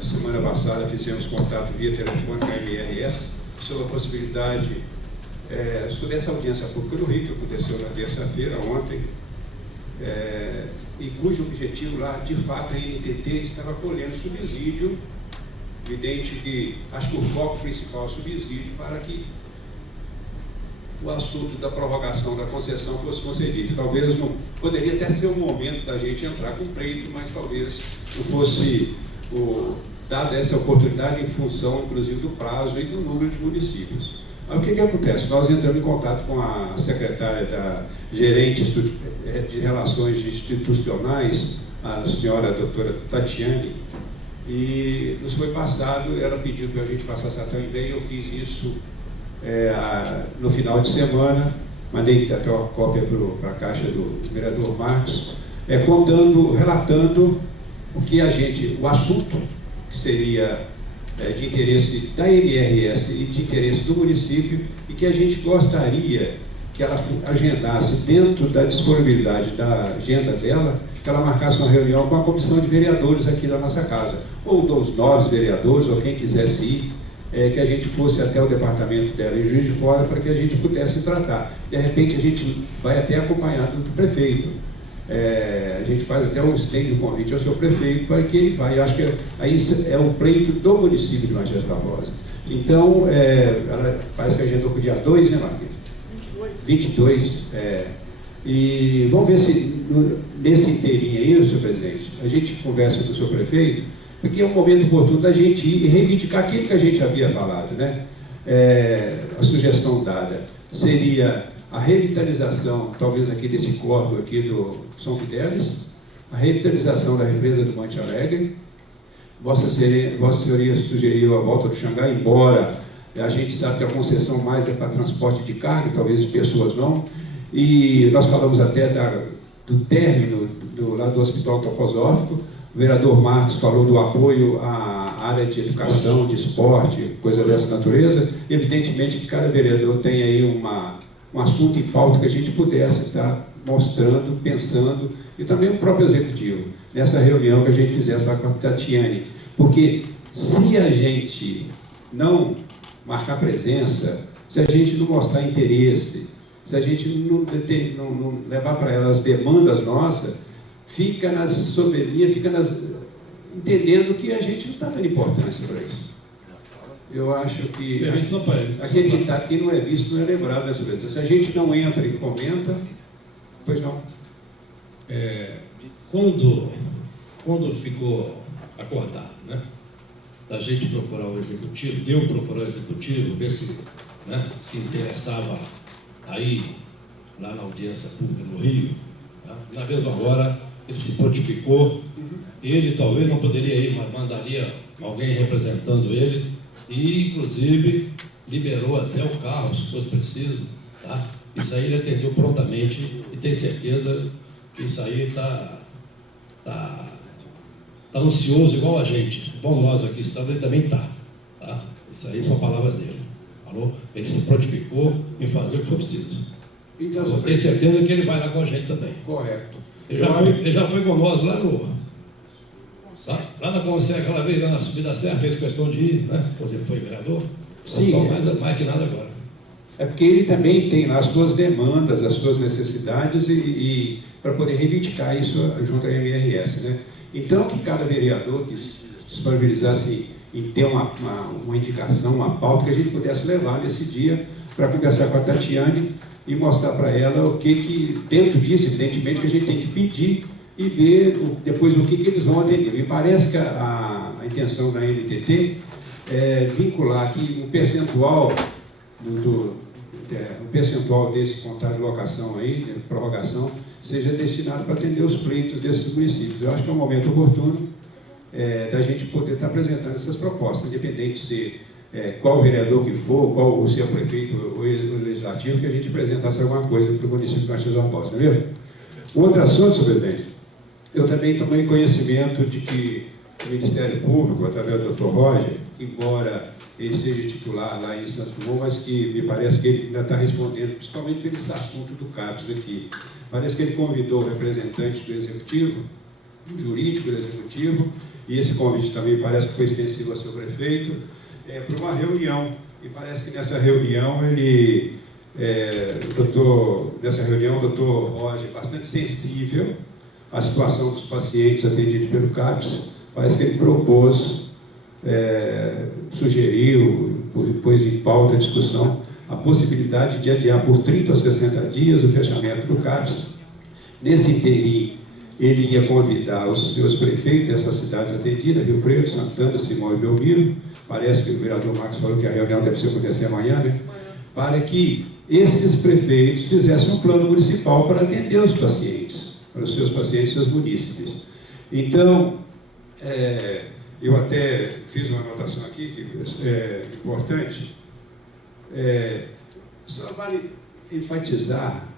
semana passada, fizemos contato via telefone com a MRS sobre a possibilidade, sobre essa audiência pública no Rio, que aconteceu na terça-feira, ontem, e cujo objetivo lá, de fato, a NTT estava colhendo subsídio, evidente que, acho que o foco principal é o subsídio para que o assunto da prorrogação da concessão fosse concedido. Talvez não poderia até ser o momento da gente entrar com pleito, mas talvez não fosse dada essa oportunidade em função, inclusive, do prazo e do número de municípios. Mas o que acontece? Nós entramos em contato com a secretária da gerente de relações institucionais, a senhora doutora Tatiane, e nos foi passado, ela pediu que a gente passasse até o e-mail, eu fiz isso no final de semana, mandei até uma cópia para a caixa do vereador Marcos, relatando o assunto que seria de interesse da MRS e de interesse do município, e que a gente gostaria que ela agendasse dentro da disponibilidade da agenda dela, que ela marcasse uma reunião com a comissão de vereadores aqui da nossa casa, ou dos novos vereadores, ou quem quisesse ir, que a gente fosse até o departamento dela em Juiz de Fora, para que a gente pudesse tratar. De repente a gente vai até acompanhado do prefeito. A gente faz até estende um convite ao seu prefeito para que ele vá. Eu acho que aí é o pleito do município de Matias Barbosa. Então, parece que agendou para o dia 2, né, Marquinhos? 22. E vamos ver se nesse inteirinho aí, senhor presidente, a gente conversa com o seu prefeito, porque é um momento oportuno da gente ir e reivindicar aquilo que a gente havia falado, né? A sugestão dada seria a revitalização, talvez aqui desse córrego aqui do São Fidélis, a revitalização da represa do Monte Alegre. Vossa Senhoria sugeriu a volta do Xangai, embora a gente sabe que a concessão mais é para transporte de carga, talvez de pessoas não. E nós falamos até do término lá do Hospital Toposófico. O vereador Marcos falou do apoio à área de educação, de esporte, coisa dessa natureza. Evidentemente que cada vereador tem aí um assunto em pauta que a gente pudesse estar mostrando, pensando, e também o próprio executivo, nessa reunião que a gente fizesse lá com a Tatiane. Porque se a gente não marcar presença, se a gente não mostrar interesse, se a gente não levar para ela as demandas nossas, fica nas soberanias, entendendo que a gente não está dando importância para isso. Eu acho que aquele ditado, quem não é visto não é lembrado dessa vez. Se a gente não entra e comenta, pois não. Quando ficou acordado, né, da gente procurar o executivo, de eu procurar o executivo, ver se interessava aí, lá na audiência pública no Rio, né, na mesma hora ele se prontificou, ele talvez não poderia ir, mas mandaria alguém representando ele, e inclusive liberou até o carro, se fosse preciso, tá? Isso aí ele atendeu prontamente, e tem certeza que isso aí está ansioso igual a gente, igual nós aqui estamos, ele também está, tá? Isso aí são palavras dele, falou? Ele se prontificou em fazer o que for preciso. Então, eu tenho certeza que ele vai lá com a gente também. Correto. Ele já foi com nós lá na Conselho, aquela vez, lá na subida da serra, fez questão de ir, né? Quando ele foi vereador. Sim. Mais que nada agora. É porque ele também tem lá as suas demandas, as suas necessidades, e para poder reivindicar isso junto à MRS, né? Então, que cada vereador que se disponibilizasse em ter uma indicação, uma pauta que a gente pudesse levar nesse dia para conversar com a Tatiane e mostrar para ela o que dentro disso, evidentemente, que a gente tem que pedir e ver depois o que eles vão atender. Me parece que a intenção da NTT é vincular aqui um percentual desse contrato de locação aí, de prorrogação, seja destinado para atender os pleitos desses municípios. Eu acho que é um momento oportuno da gente poder estar apresentando essas propostas, independente de ser qual vereador que for, se é o prefeito ou o legislativo, que a gente apresentasse alguma coisa para o município de Matias Barbosa, não é mesmo? Outro assunto, senhor presidente, eu também tomei conhecimento de que o Ministério Público, através do Dr. Roger, que embora ele seja titular lá em Santos Dumont, mas que me parece que ele ainda está respondendo, principalmente por esse assunto do CAPES aqui. Parece que ele convidou o representante do Executivo, do jurídico do Executivo, e esse convite também parece que foi extensivo ao seu prefeito, para uma reunião. E parece que nessa reunião o doutor Roger, bastante sensível à situação dos pacientes atendidos pelo CAPES, parece que ele propôs, sugeriu, pôs em pauta a discussão, a possibilidade de adiar por 30 ou 60 dias o fechamento do CAPES. Nesse interim, ele ia convidar os seus prefeitos dessas cidades atendidas, Rio Preto, Santana, Simão e Belmiro, parece que o vereador Marcos falou que a reunião deve acontecer amanhã, né? Para que esses prefeitos fizessem um plano municipal para atender os pacientes, para os seus pacientes, seus munícipes. Então, eu até fiz uma anotação aqui, que é importante, só vale enfatizar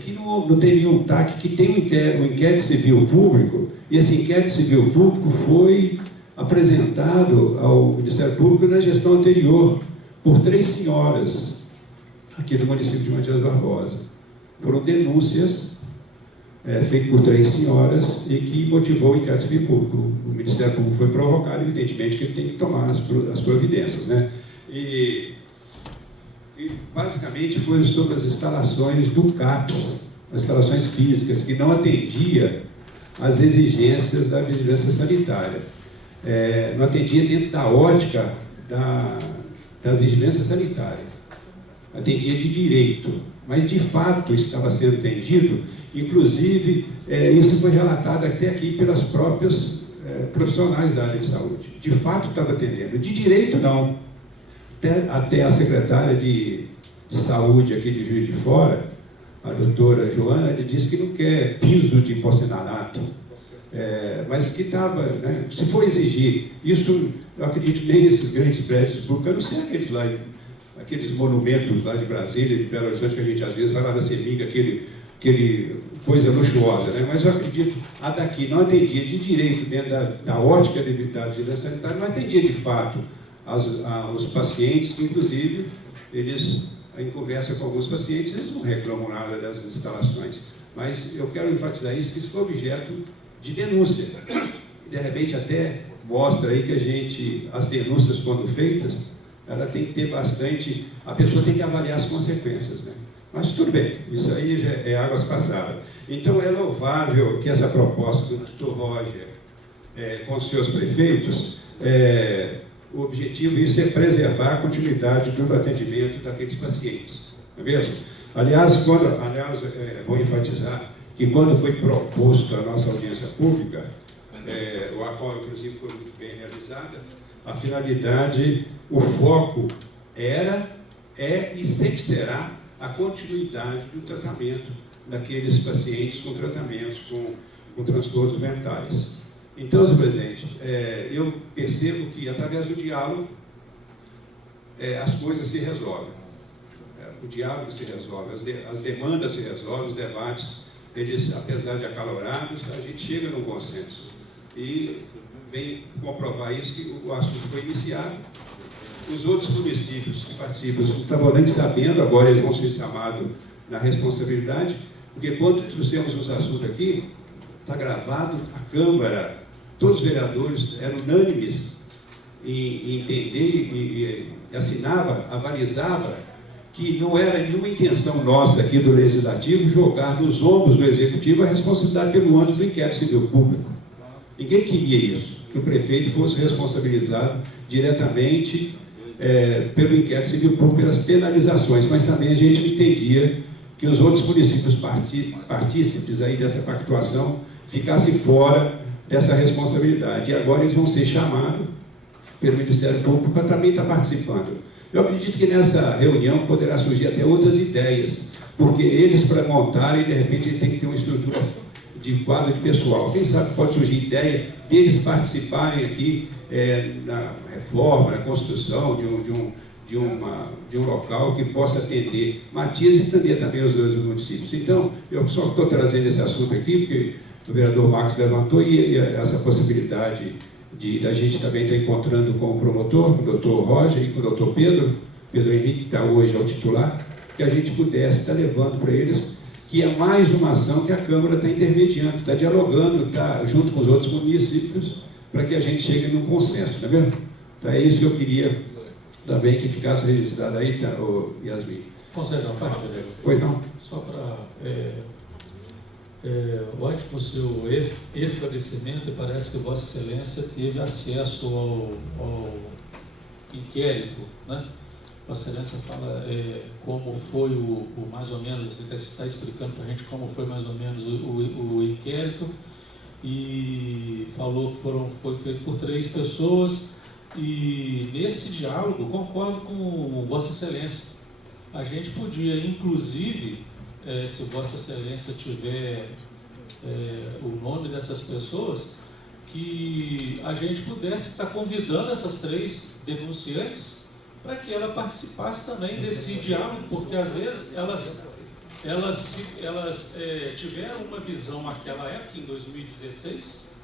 que não tem nenhum TAC, que tem um inquérito civil público, e esse inquérito civil público foi apresentado ao Ministério Público na gestão anterior, por 3 senhoras, aqui do município de Matias Barbosa. Foram denúncias feitas por 3 senhoras e que motivou o inquérito civil público. O Ministério Público foi provocado, evidentemente que ele tem que tomar as providências, né? E basicamente foi sobre as instalações do CAPES, as instalações físicas, que não atendia às exigências da vigilância sanitária. Não atendia dentro da ótica da vigilância sanitária. Atendia de direito, mas de fato estava sendo atendido, inclusive isso foi relatado até aqui pelas próprias profissionais da área de saúde. De fato estava atendendo, de direito não. Até a secretária de saúde aqui de Juiz de Fora, a doutora Joana, ele disse que não quer piso de porcelanato, mas que estava, né, se for exigir, isso eu acredito que nem esses grandes prédios públicos, a não ser aqueles lá, aqueles monumentos lá de Brasília, de Belo Horizonte, que a gente às vezes vai lá na Seringa, aquele coisa luxuosa, né? Mas eu acredito, a daqui não atendia de direito dentro da ótica da vigilância sanitária, não atendia de fato os pacientes, que inclusive eles, em conversa com alguns pacientes, eles não reclamam nada dessas instalações. Mas eu quero enfatizar isso, que isso foi objeto de denúncia. E, de repente, até mostra aí que as denúncias, quando feitas, ela tem que ter bastante, a pessoa tem que avaliar as consequências, né? Mas tudo bem, isso aí já é águas passadas. Então, é louvável que essa proposta do Dr. Roger, com os seus prefeitos, o objetivo disso é preservar a continuidade do atendimento daqueles pacientes, não é mesmo? Aliás, vou enfatizar que quando foi proposto a nossa audiência pública, a qual inclusive foi muito bem realizada, a finalidade, o foco é e sempre será a continuidade do tratamento daqueles pacientes com tratamentos com transtornos mentais. Então, senhor presidente, eu percebo que, através do diálogo, as coisas se resolvem. O diálogo se resolve, as demandas se resolvem, os debates, eles, apesar de acalorados, a gente chega num consenso. E vem comprovar isso, que o assunto foi iniciado. Os outros municípios que participam não estavam nem sabendo, agora eles vão ser chamados na responsabilidade, porque quando trouxemos os assuntos aqui, está gravado, a Câmara, todos os vereadores eram unânimes em entender e assinava, avalizava que não era nenhuma intenção nossa aqui do Legislativo jogar nos ombros do Executivo a responsabilidade pelo âmbito do inquérito civil público. Ninguém queria isso, que o prefeito fosse responsabilizado diretamente pelo inquérito civil público, pelas penalizações, mas também a gente entendia que os outros municípios partícipes aí dessa pactuação ficassem fora dessa responsabilidade. E agora eles vão ser chamados pelo Ministério Público para também estar participando. Eu acredito que nessa reunião poderá surgir até outras ideias, porque eles, para montarem, de repente, eles têm que ter uma estrutura de quadro de pessoal. Quem sabe pode surgir ideia deles participarem aqui na reforma, na construção de um local que possa atender Matias e atender também os dois municípios. Então, eu só estou trazendo esse assunto aqui, porque o vereador Marcos levantou, e essa possibilidade da gente também estar encontrando com o promotor, com o doutor Roger e com o doutor Pedro Henrique, que está hoje ao titular, que a gente pudesse estar levando para eles, que é mais uma ação que a Câmara está intermediando, está dialogando, está junto com os outros municípios, para que a gente chegue num consenso, não é mesmo? Então é isso que eu queria também que ficasse registrado aí, tá, Yasmin. Concede uma parte, vereador? Pois não? Só para... ótimo o seu esclarecimento, e parece que Vossa Excelência teve acesso ao inquérito, né? Vossa Excelência fala como foi mais ou menos, você está explicando para a gente como foi mais ou menos o inquérito, e falou que foi feito por 3 pessoas, e nesse diálogo concordo com Vossa Excelência. A gente podia, inclusive, se Vossa Excelência tiver o nome dessas pessoas, que a gente pudesse estar convidando essas 3 denunciantes para que ela participasse também desse diálogo, porque às vezes elas tiveram uma visão naquela época, em 2016,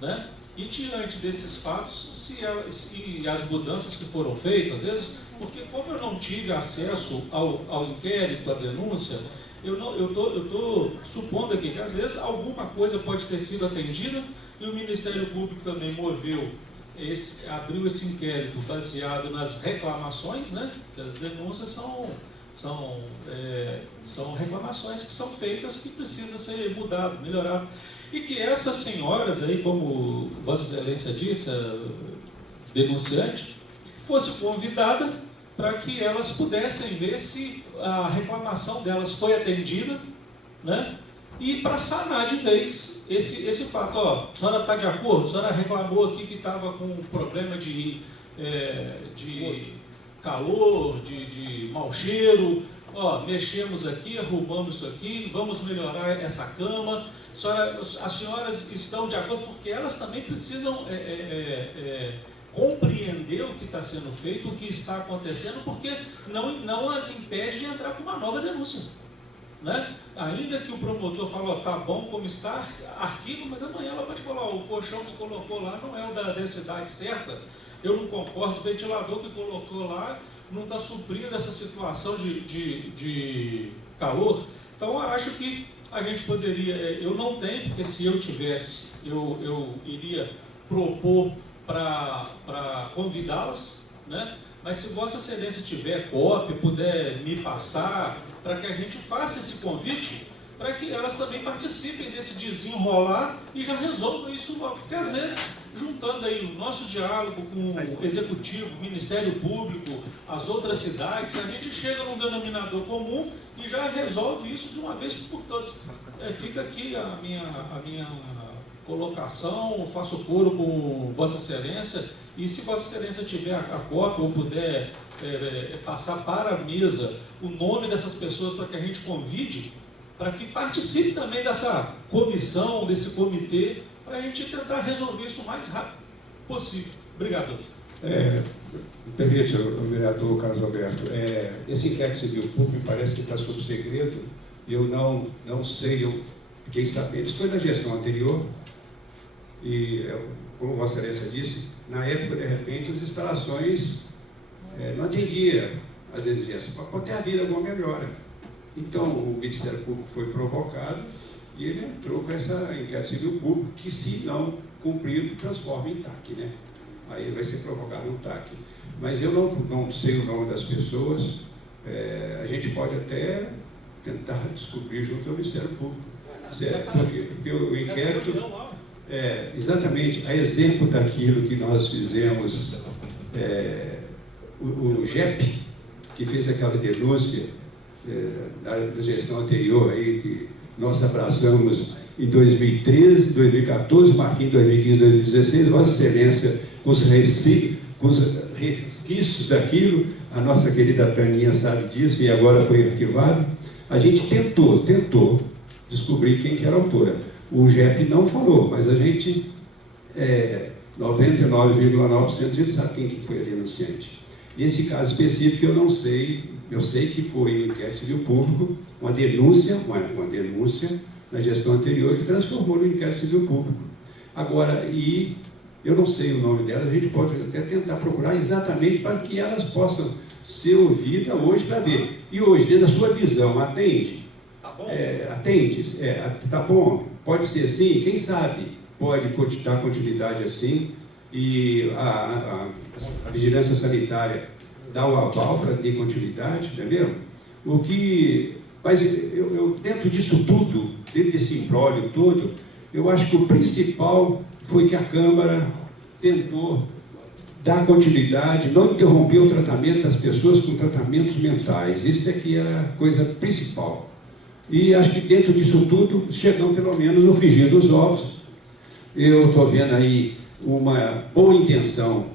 né? E diante desses fatos, se as mudanças que foram feitas, às vezes, porque como eu não tive acesso ao inquérito, à denúncia, eu estou supondo aqui que às vezes alguma coisa pode ter sido atendida, e o Ministério Público também abriu esse inquérito baseado nas reclamações, né? Que as denúncias são reclamações que são feitas, que precisa ser mudado, melhorado. E que essas senhoras aí, como Vossa Excelência disse, a denunciante, fosse convidada para que elas pudessem ver se a reclamação delas foi atendida, né? E para sanar de vez esse fato. Ó, a senhora está de acordo? A senhora reclamou aqui que estava com um problema de calor, de mau cheiro. Ó, mexemos aqui, arrumamos isso aqui, vamos melhorar essa cama. As senhoras estão de acordo, porque elas também precisam compreender o que está sendo feito, o que está acontecendo, porque não as impede de entrar com uma nova denúncia, né? Ainda que o promotor fale, ó, tá bom como está, arquivo, mas amanhã ela pode falar, ó, o colchão que colocou lá não é o da densidade certa, eu não concordo, o ventilador que colocou lá não está suprindo essa situação de calor. Então eu acho que a gente poderia, eu não tenho, porque se eu tivesse, eu iria propor para convidá-las, né? Mas se Vossa Excelência tiver cópia, puder me passar, para que a gente faça esse convite, para que elas também participem desse desenrolar e já resolvam isso logo. Porque às vezes, juntando aí o nosso diálogo com o Executivo, o Ministério Público, as outras cidades, a gente chega num denominador comum e já resolve isso de uma vez por todas. Fica aqui a minha colocação, faço coro com Vossa Excelência, e se Vossa Excelência tiver a cópia ou puder passar para a mesa o nome dessas pessoas para que a gente convide, para que participe também dessa comissão, desse comitê, para a gente tentar resolver isso o mais rápido possível. Obrigado. Permite, vereador Carlos Alberto, esse inquérito civil público me parece que está sob segredo, eu não sei, eu fiquei sabendo, isso foi na gestão anterior, e como Vossa Excelência disse, na época, de repente, as instalações não atendiam às exigências, pode ter havido alguma melhora. Então, o Ministério Público foi provocado e ele entrou com essa inquérito civil público, que, se não cumprido, transforma em TAC, né? Aí vai ser provocado um TAC. Mas eu não sei o nome das pessoas, a gente pode até tentar descobrir junto ao Ministério Público. Certo? Porque o inquérito, exatamente, a exemplo daquilo que nós fizemos, o GEP, que fez aquela denúncia da gestão anterior, aí, que nós abraçamos em 2013, 2014, Marquinhos em 2015, 2016, Vossa Excelência, com os resquícios daquilo, a nossa querida Taninha sabe disso, e agora foi arquivado. A gente tentou descobrir quem que era a autora. O GEP não falou, mas a gente, 99,9% a gente sabe quem que foi a denunciante. Nesse caso específico, eu não sei, eu sei que foi um inquérito civil público, uma denúncia na gestão anterior que transformou no inquérito civil público. Agora, e eu não sei o nome delas, a gente pode até tentar procurar exatamente para que elas possam ser ouvidas hoje para ver. E hoje, dentro da sua visão, atende? Tá bom? Atende? Tá bom? Pode ser assim? Quem sabe pode dar continuidade assim, e a vigilância sanitária dá o aval para ter continuidade, não é mesmo? Mas eu, dentro disso tudo, dentro desse imbróglio todo, eu acho que o principal foi que a Câmara tentou dar continuidade, não interromper o tratamento das pessoas com tratamentos mentais. Isso aqui é a coisa principal. E acho que dentro disso tudo, chegam pelo menos no frigir dos ovos. Eu estou vendo aí uma boa intenção.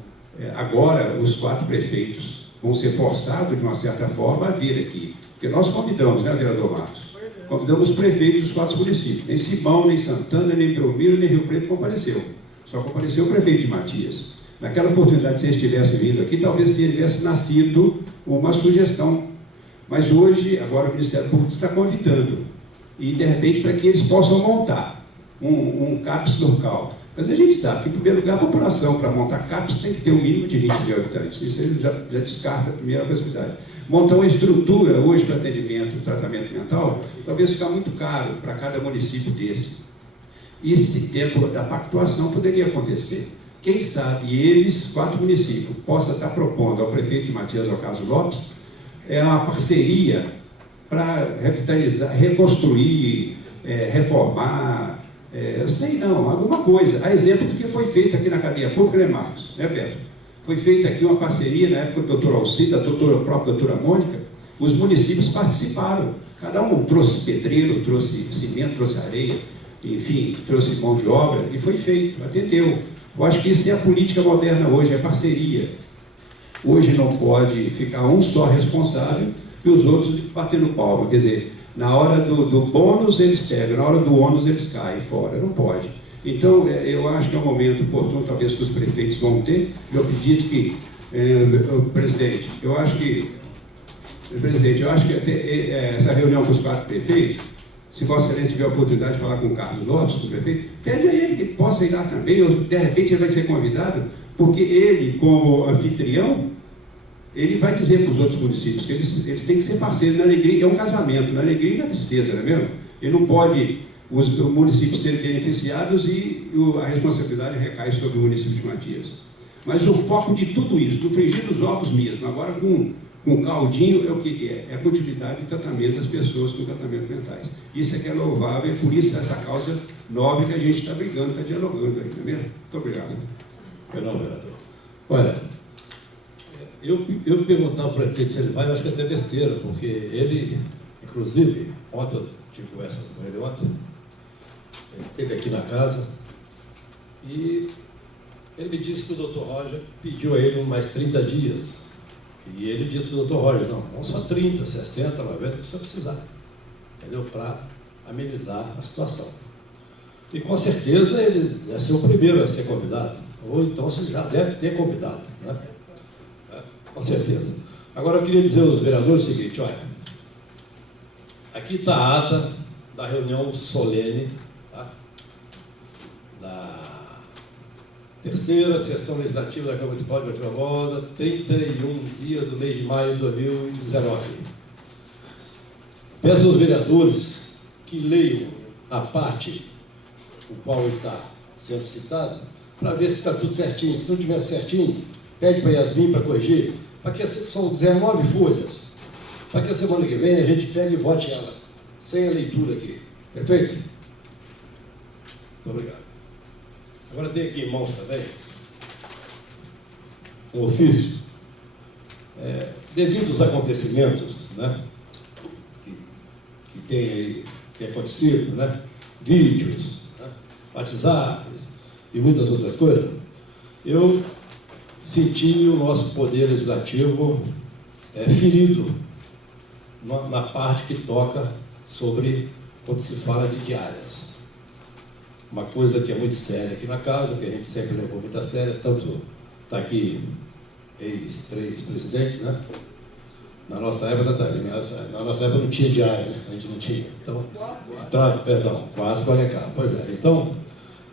Agora, os 4 prefeitos vão ser forçados, de uma certa forma, a vir aqui. Porque nós convidamos, né, vereador Marcos? Convidamos os prefeitos dos 4 municípios. Nem Simão, nem Santana, nem Belmiro, nem Rio Preto compareceu. Só compareceu o prefeito de Matias. Naquela oportunidade, se eles tivessem vindo aqui, talvez tivesse nascido uma sugestão. Mas hoje, agora o Ministério Público está convidando. E, de repente, para que eles possam montar um CAPS local. Mas a gente sabe que, em primeiro lugar, a população, para montar CAPS, tem que ter um mínimo de 20 mil habitantes. Isso ele já descarta a primeira possibilidade. Montar uma estrutura hoje para atendimento, tratamento mental, talvez ficar muito caro para cada município desse. E se dentro da pactuação poderia acontecer. Quem sabe eles, 4 municípios, possam estar propondo ao prefeito de Matias Ocasio Lopes uma parceria para revitalizar, reconstruir, reformar, eu sei não, alguma coisa. A exemplo do que foi feito aqui na cadeia pública, né, Marcos? Né, Beto? Foi feita aqui uma parceria na época do doutor Alcide, da própria doutora Mônica. Os municípios participaram. Cada um trouxe pedreiro, trouxe cimento, trouxe areia, enfim, trouxe mão de obra e foi feito, atendeu. Eu acho que isso é a política moderna hoje, é parceria. Hoje não pode ficar um só responsável e os outros batendo palma. Quer dizer, na hora do bônus eles pegam, na hora do ônus eles caem fora. Não pode. Então, eu acho que é um momento oportuno, talvez, que os prefeitos vão ter. Eu acredito que, presidente, eu acho que essa reunião com os 4 prefeitos, se Vossa Excelência tiver a oportunidade de falar com o Carlos Lopes, com o prefeito, pede a ele que possa ir lá também, ou de repente ele vai ser convidado, porque ele, como anfitrião, ele vai dizer para os outros municípios que eles têm que ser parceiros na alegria, é um casamento, na alegria e na tristeza, não é mesmo? Ele não pode os municípios serem beneficiados e a responsabilidade recai sobre o município de Matias. Mas o foco de tudo isso, do frigir dos ovos mesmo, agora com caldinho, é o que é? É a continuidade de tratamento das pessoas com tratamento mentais. Isso é que é louvável, é por isso essa causa nobre que a gente está brigando, está dialogando aí, não é mesmo? Muito obrigado. Não, vereador. Olha, eu perguntar ao prefeito se ele vai, eu acho que é até besteira, porque ele, inclusive, ontem eu tive conversa com ele ontem, ele esteve aqui na casa e ele me disse que o doutor Roger pediu a ele mais 30 dias. E ele disse para o doutor Roger, não só 30, 60, 90, que você precisar, entendeu? Para amenizar a situação. E com certeza ele deve ser o primeiro a ser convidado, ou então você já deve ter convidado, né? Com certeza. Agora eu queria dizer aos vereadores o seguinte, olha, aqui está a ata da reunião solene, tá? Da 3ª Sessão Legislativa da Câmara Municipal de Matias Barbosa, 31 dias do mês de maio de 2019. Peço aos vereadores que leiam a parte o qual está sendo citado, para ver se está tudo certinho. Se não estiver certinho, pede para Yasmin para corrigir, para que são 19 folhas, para que a semana que vem a gente pegue e vote ela, sem a leitura aqui. Perfeito? Muito obrigado. Agora tem aqui em mãos também um ofício, devido aos acontecimentos, né, que tem aí, que acontecido, né, vídeos, né, WhatsApp e muitas outras coisas, eu senti o nosso poder legislativo ferido na parte que toca sobre quando se fala de diárias. Uma coisa que é muito séria aqui na casa, que a gente sempre levou muito a sério, tanto está aqui três presidentes, né? Na nossa época, na nossa época não tinha diária, né? A gente não tinha. Então, 4 para cá. Pois é. Então,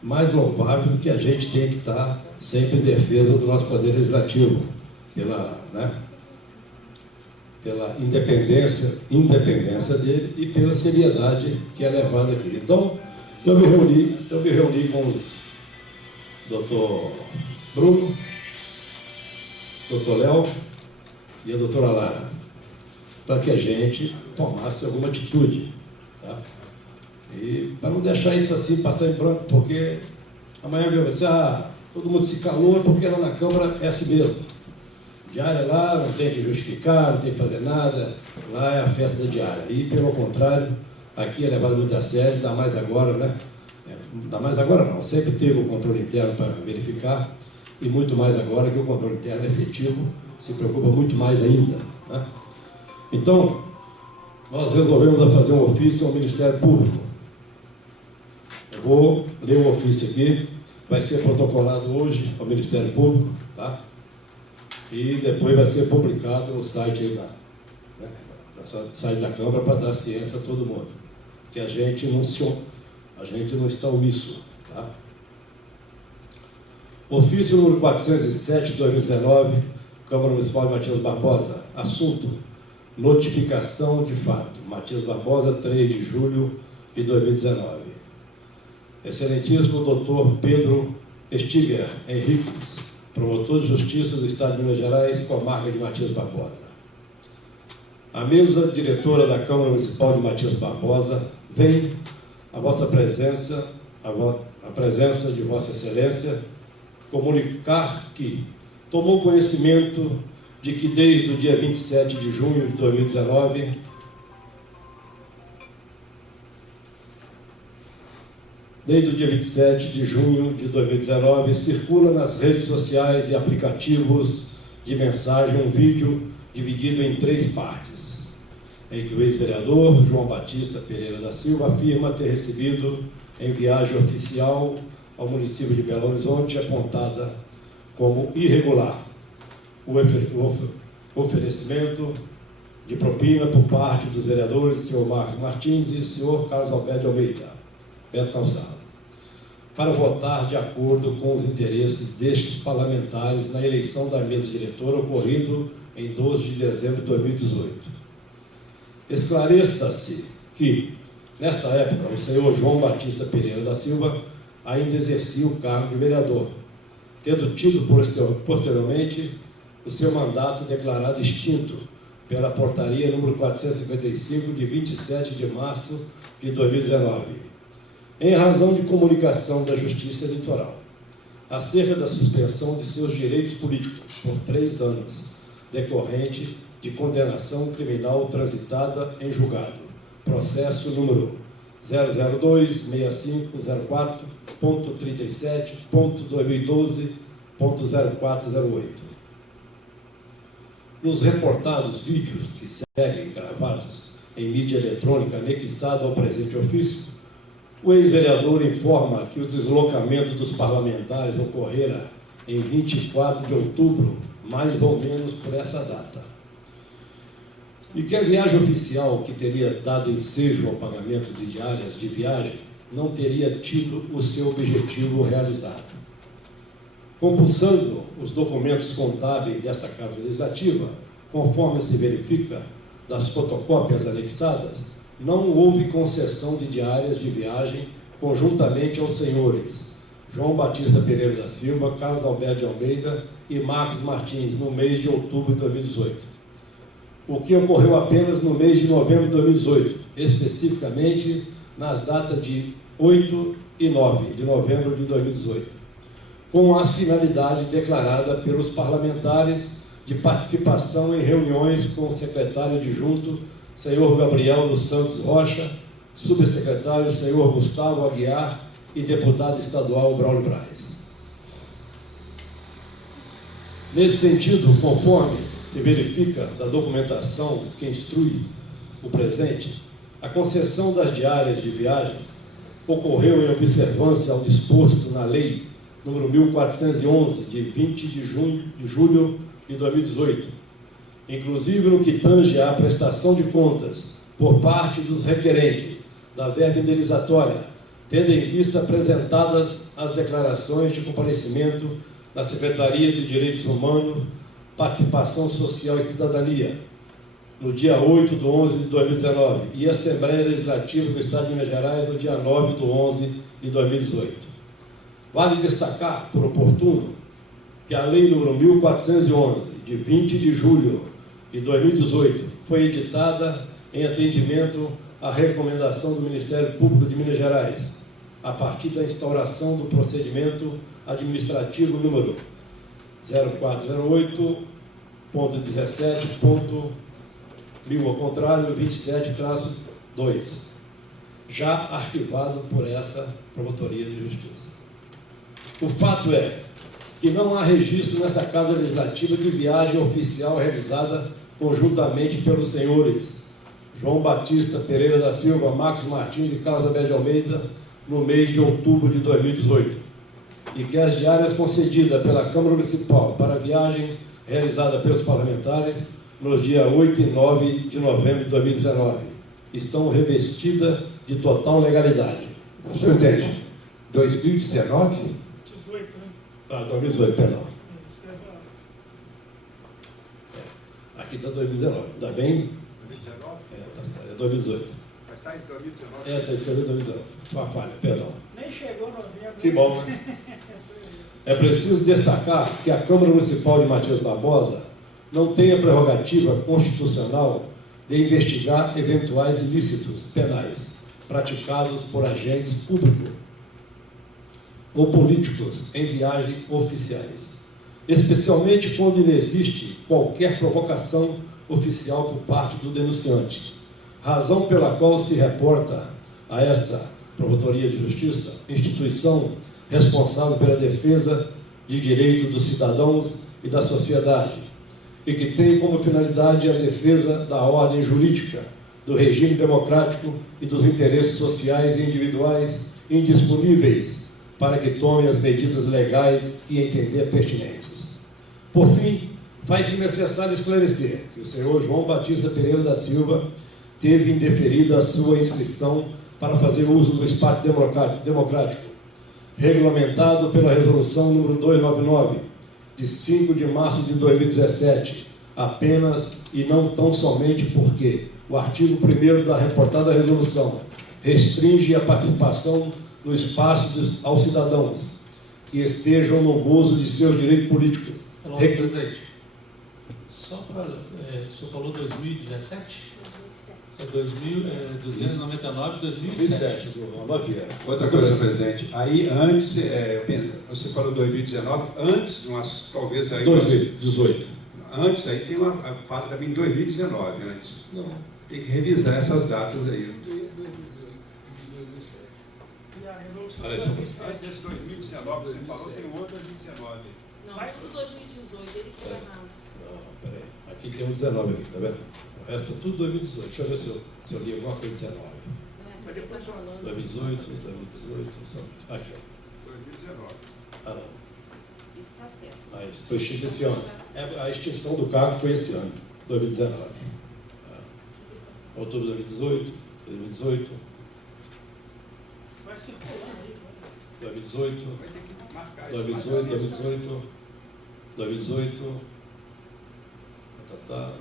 mais louvável do que a gente tem que estar sempre em defesa do nosso poder legislativo, pela independência dele e pela seriedade que é levada aqui. Então, eu me reuni com os doutor Bruno, doutor Léo e a doutora Lara, para que a gente tomasse alguma atitude, tá? E para não deixar isso assim passar em branco, porque amanhã vai ser, Todo mundo se calou porque lá na Câmara é assim mesmo. Diária lá, não tem que justificar, não tem que fazer nada, lá é a festa da diária. E, pelo contrário, aqui é levado muito a sério, ainda mais agora, né? Ainda mais agora não, sempre teve o controle interno para verificar, e muito mais agora que o controle interno é efetivo, se preocupa muito mais ainda, né? Então, nós resolvemos fazer um ofício ao Ministério Público. Eu vou ler o ofício aqui, vai ser protocolado hoje ao Ministério Público, tá? E depois vai ser publicado no site aí no site da Câmara para dar ciência a todo mundo. Que a gente não está omisso, tá? Ofício número 407 de 2019, Câmara Municipal de Matias Barbosa. Assunto: notificação de fato. Matias Barbosa, 3 de julho de 2019. Excelentíssimo Dr. Pedro Estiger Henriques, promotor de Justiça do Estado de Minas Gerais, comarca de Matias Barbosa. A mesa diretora da Câmara Municipal de Matias Barbosa vem à vossa presença, a presença de Vossa Excelência, comunicar que tomou conhecimento de que desde o dia 27 de junho de 2019, circula nas redes sociais e aplicativos de mensagem um vídeo dividido em 3 partes, em que o ex-vereador João Batista Pereira da Silva afirma ter recebido em viagem oficial ao município de Belo Horizonte, apontada como irregular, o oferecimento de propina por parte dos vereadores senhor Marcos Martins e senhor Carlos Alberto de Almeida, Beto Calçado, para votar de acordo com os interesses destes parlamentares na eleição da mesa diretora ocorrido em 12 de dezembro de 2018. Esclareça-se que, nesta época, o senhor João Batista Pereira da Silva ainda exercia o cargo de vereador, tendo tido posteriormente o seu mandato declarado extinto pela portaria número 455 de 27 de março de 2019, em razão de comunicação da Justiça Eleitoral, acerca da suspensão de seus direitos políticos por 3 anos, decorrente de condenação criminal transitada em julgado, processo número 0026504.37.2012.0408. Nos reportados vídeos que seguem gravados em mídia eletrônica anexado ao presente ofício, o ex-vereador informa que o deslocamento dos parlamentares ocorrera em 24 de outubro, mais ou menos por essa data, e que a viagem oficial que teria dado ensejo ao pagamento de diárias de viagem não teria tido o seu objetivo realizado. Compulsando os documentos contábeis desta Casa Legislativa, conforme se verifica das fotocópias anexadas, não houve concessão de diárias de viagem conjuntamente aos senhores João Batista Pereira da Silva, Carlos Alberto de Almeida e Marcos Martins, no mês de outubro de 2018. O que ocorreu apenas no mês de novembro de 2018, especificamente nas datas de 8 e 9 de novembro de 2018, com as finalidades declaradas pelos parlamentares de participação em reuniões com o secretário adjunto, senhor Gabriel dos Santos Rocha, subsecretário, senhor Gustavo Aguiar e deputado estadual Braulio Braz. Nesse sentido, conforme se verifica da documentação que instrui o presente, a concessão das diárias de viagem ocorreu em observância ao disposto na Lei número 1411, de 20 de julho de 2018, inclusive no que tange à prestação de contas por parte dos requerentes da verba indenizatória, tendo em vista apresentadas as declarações de comparecimento da Secretaria de Direitos Humanos, Participação Social e Cidadania, no dia 8 de 11 de 2019, e Assembleia Legislativa do Estado de Minas Gerais, no dia 9 de 11 de 2018. Vale destacar, por oportuno, que a Lei número 1411, de 20 de julho de 2018, foi editada em atendimento à recomendação do Ministério Público de Minas Gerais, a partir da instauração do procedimento administrativo número 0408.17.1000 ao contrário 27-2, já arquivado por essa Promotoria de Justiça. O fato é que não há registro nessa Casa Legislativa de viagem oficial realizada conjuntamente pelos senhores João Batista Pereira da Silva, Marcos Martins e Carlos Alberto de Almeida no mês de outubro de 2018, e que as diárias concedidas pela Câmara Municipal para a viagem realizada pelos parlamentares nos dias 8 e 9 de novembro de 2019 estão revestidas de total legalidade. Senhor presidente, 2019? 18, né? 2018, perdão. Escreve lá. Aqui está 2019. Está bem? 2019? Está certo. É 2018. Mas está em 2019? Está escrevendo 2019. Foi uma falha, perdão. Nem chegou novembro. Que bom, né? É preciso destacar que a Câmara Municipal de Matias Barbosa não tem a prerrogativa constitucional de investigar eventuais ilícitos penais praticados por agentes públicos ou políticos em viagens oficiais, especialmente quando não existe qualquer provocação oficial por parte do denunciante, razão pela qual se reporta a esta Promotoria de Justiça, instituição responsável pela defesa de direitos dos cidadãos e da sociedade, e que tem como finalidade a defesa da ordem jurídica, do regime democrático e dos interesses sociais e individuais indisponíveis para que tome as medidas legais e entender pertinentes. Por fim, faz-se necessário esclarecer que o senhor João Batista Pereira da Silva teve indeferida a sua inscrição para fazer uso do espaço democrático, regulamentado pela Resolução número 299, de 5 de março de 2017, apenas e não tão somente porque o artigo 1º da reportada resolução restringe a participação no espaço aos cidadãos que estejam no gozo de seus direitos políticos. Presidente, só para... o senhor falou 2017? É 299, 2007. Outra coisa, presidente, aí antes, você falou 2019, antes, talvez aí... 2018. Antes, aí tem uma fala também em 2019, antes. Não. Tem que revisar essas datas aí. E a resolução Parece- 2007. Antes desse 2019 que você falou, tem outro 2019. Não, tudo 2018, ele que errado. Não, peraí. Aqui tem um 19 aqui, tá vendo? O resto é tudo 2018. Deixa eu ver se eu li alguma coisa de 19. Mas depois falando. 2018, são... Aqui, ó. 2019. Ah, não. Isso está certo. Ah, isso foi extinto esse ano. A extinção do cargo foi esse ano, 2019. Outubro de 2018, Vai circulando aí. 2018, Vai ter que marcar isso. 2018,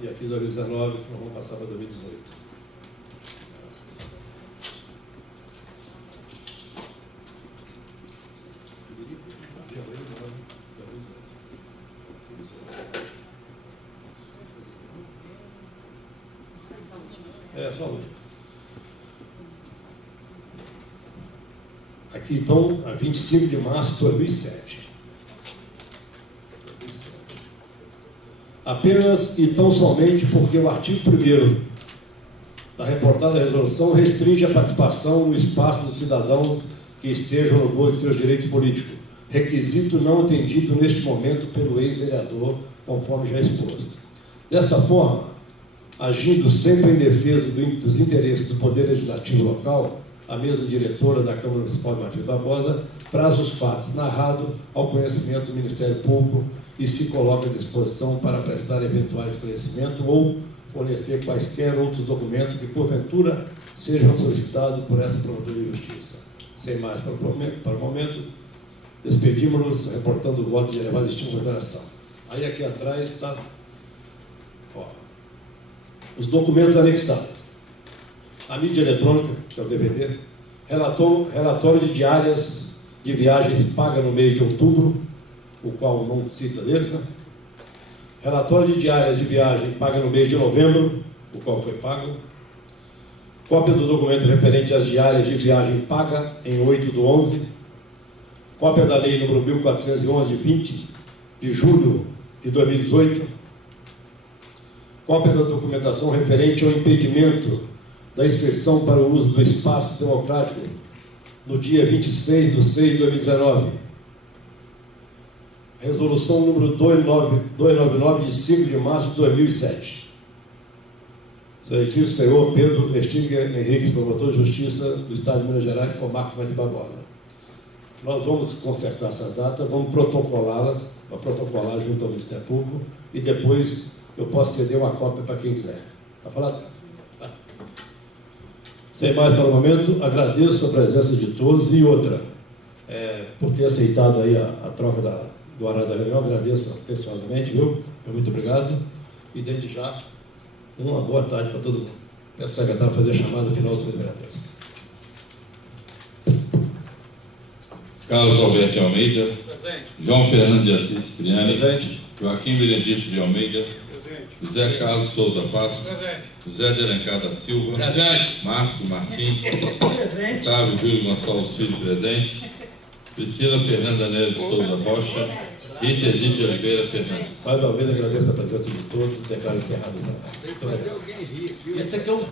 e aqui 2019, que nós vamos passar para 2018. Só a última. Aqui, então, a 25 de março de 2007. Apenas e tão somente porque o artigo 1º da reportada resolução restringe a participação no espaço dos cidadãos que estejam no gozo de seus direitos políticos, requisito não atendido neste momento pelo ex-vereador, conforme já exposto. Desta forma, agindo sempre em defesa dos interesses do Poder Legislativo local, a mesa diretora da Câmara Municipal de Matias Barbosa traz os fatos narrados ao conhecimento do Ministério Público e se coloca à disposição para prestar eventuais esclarecimentos ou fornecer quaisquer outros documentos que, porventura, sejam solicitados por essa Promotoria de Justiça. Sem mais para o momento, despedimos-nos reportando o voto de elevada estima e consideração. Aí aqui atrás está os documentos anexados. A mídia eletrônica, que é o DVD, relatório de diárias de viagens paga no mês de outubro, o qual não cita deles, né? Relatório de diárias de viagem paga no mês de novembro, o qual foi pago. Cópia do documento referente às diárias de viagem paga em 8/11. Cópia da Lei número 1411, de 20 de julho de 2018. Cópia da documentação referente ao impedimento da inscrição para o uso do espaço democrático no dia 26 de 6 de 2019. Resolução número 299, de 5 de março de 2007. Excelentíssimo senhor Pedro Estinger Henrique, promotor de justiça do Estado de Minas Gerais, com Marcos Mendes Barbosa. Nós vamos consertar essa data, vamos protocolá-las, para protocolar junto ao Ministério Público, e depois eu posso ceder uma cópia para quem quiser. Está falado? Tá. Sem mais para o momento, agradeço a presença de todos e outra, por ter aceitado aí a troca do horário da reunião, agradeço atenciosamente, viu? Muito obrigado. E desde já, uma boa tarde para todo mundo. Peço ao secretário fazer a chamada final dos vereadores. Carlos Alberto de Almeida. Presente. João Fernando de Assis Cipriani. Presente. Joaquim Benedito de Almeida. Presente. José Carlos Souza Passos. Presente. José de Alencar da Silva. Presente. Marcos Martins. Presente. Otávio Júlio Gonçalves Filho, presente. Priscila Fernanda Neves Souza Rocha. Rita Edith de Oliveira Fernandes. Mais uma vez agradeço a presença de todos e declaro encerrado essa. Muito obrigado. Alguém ri, viu? Esse aqui é um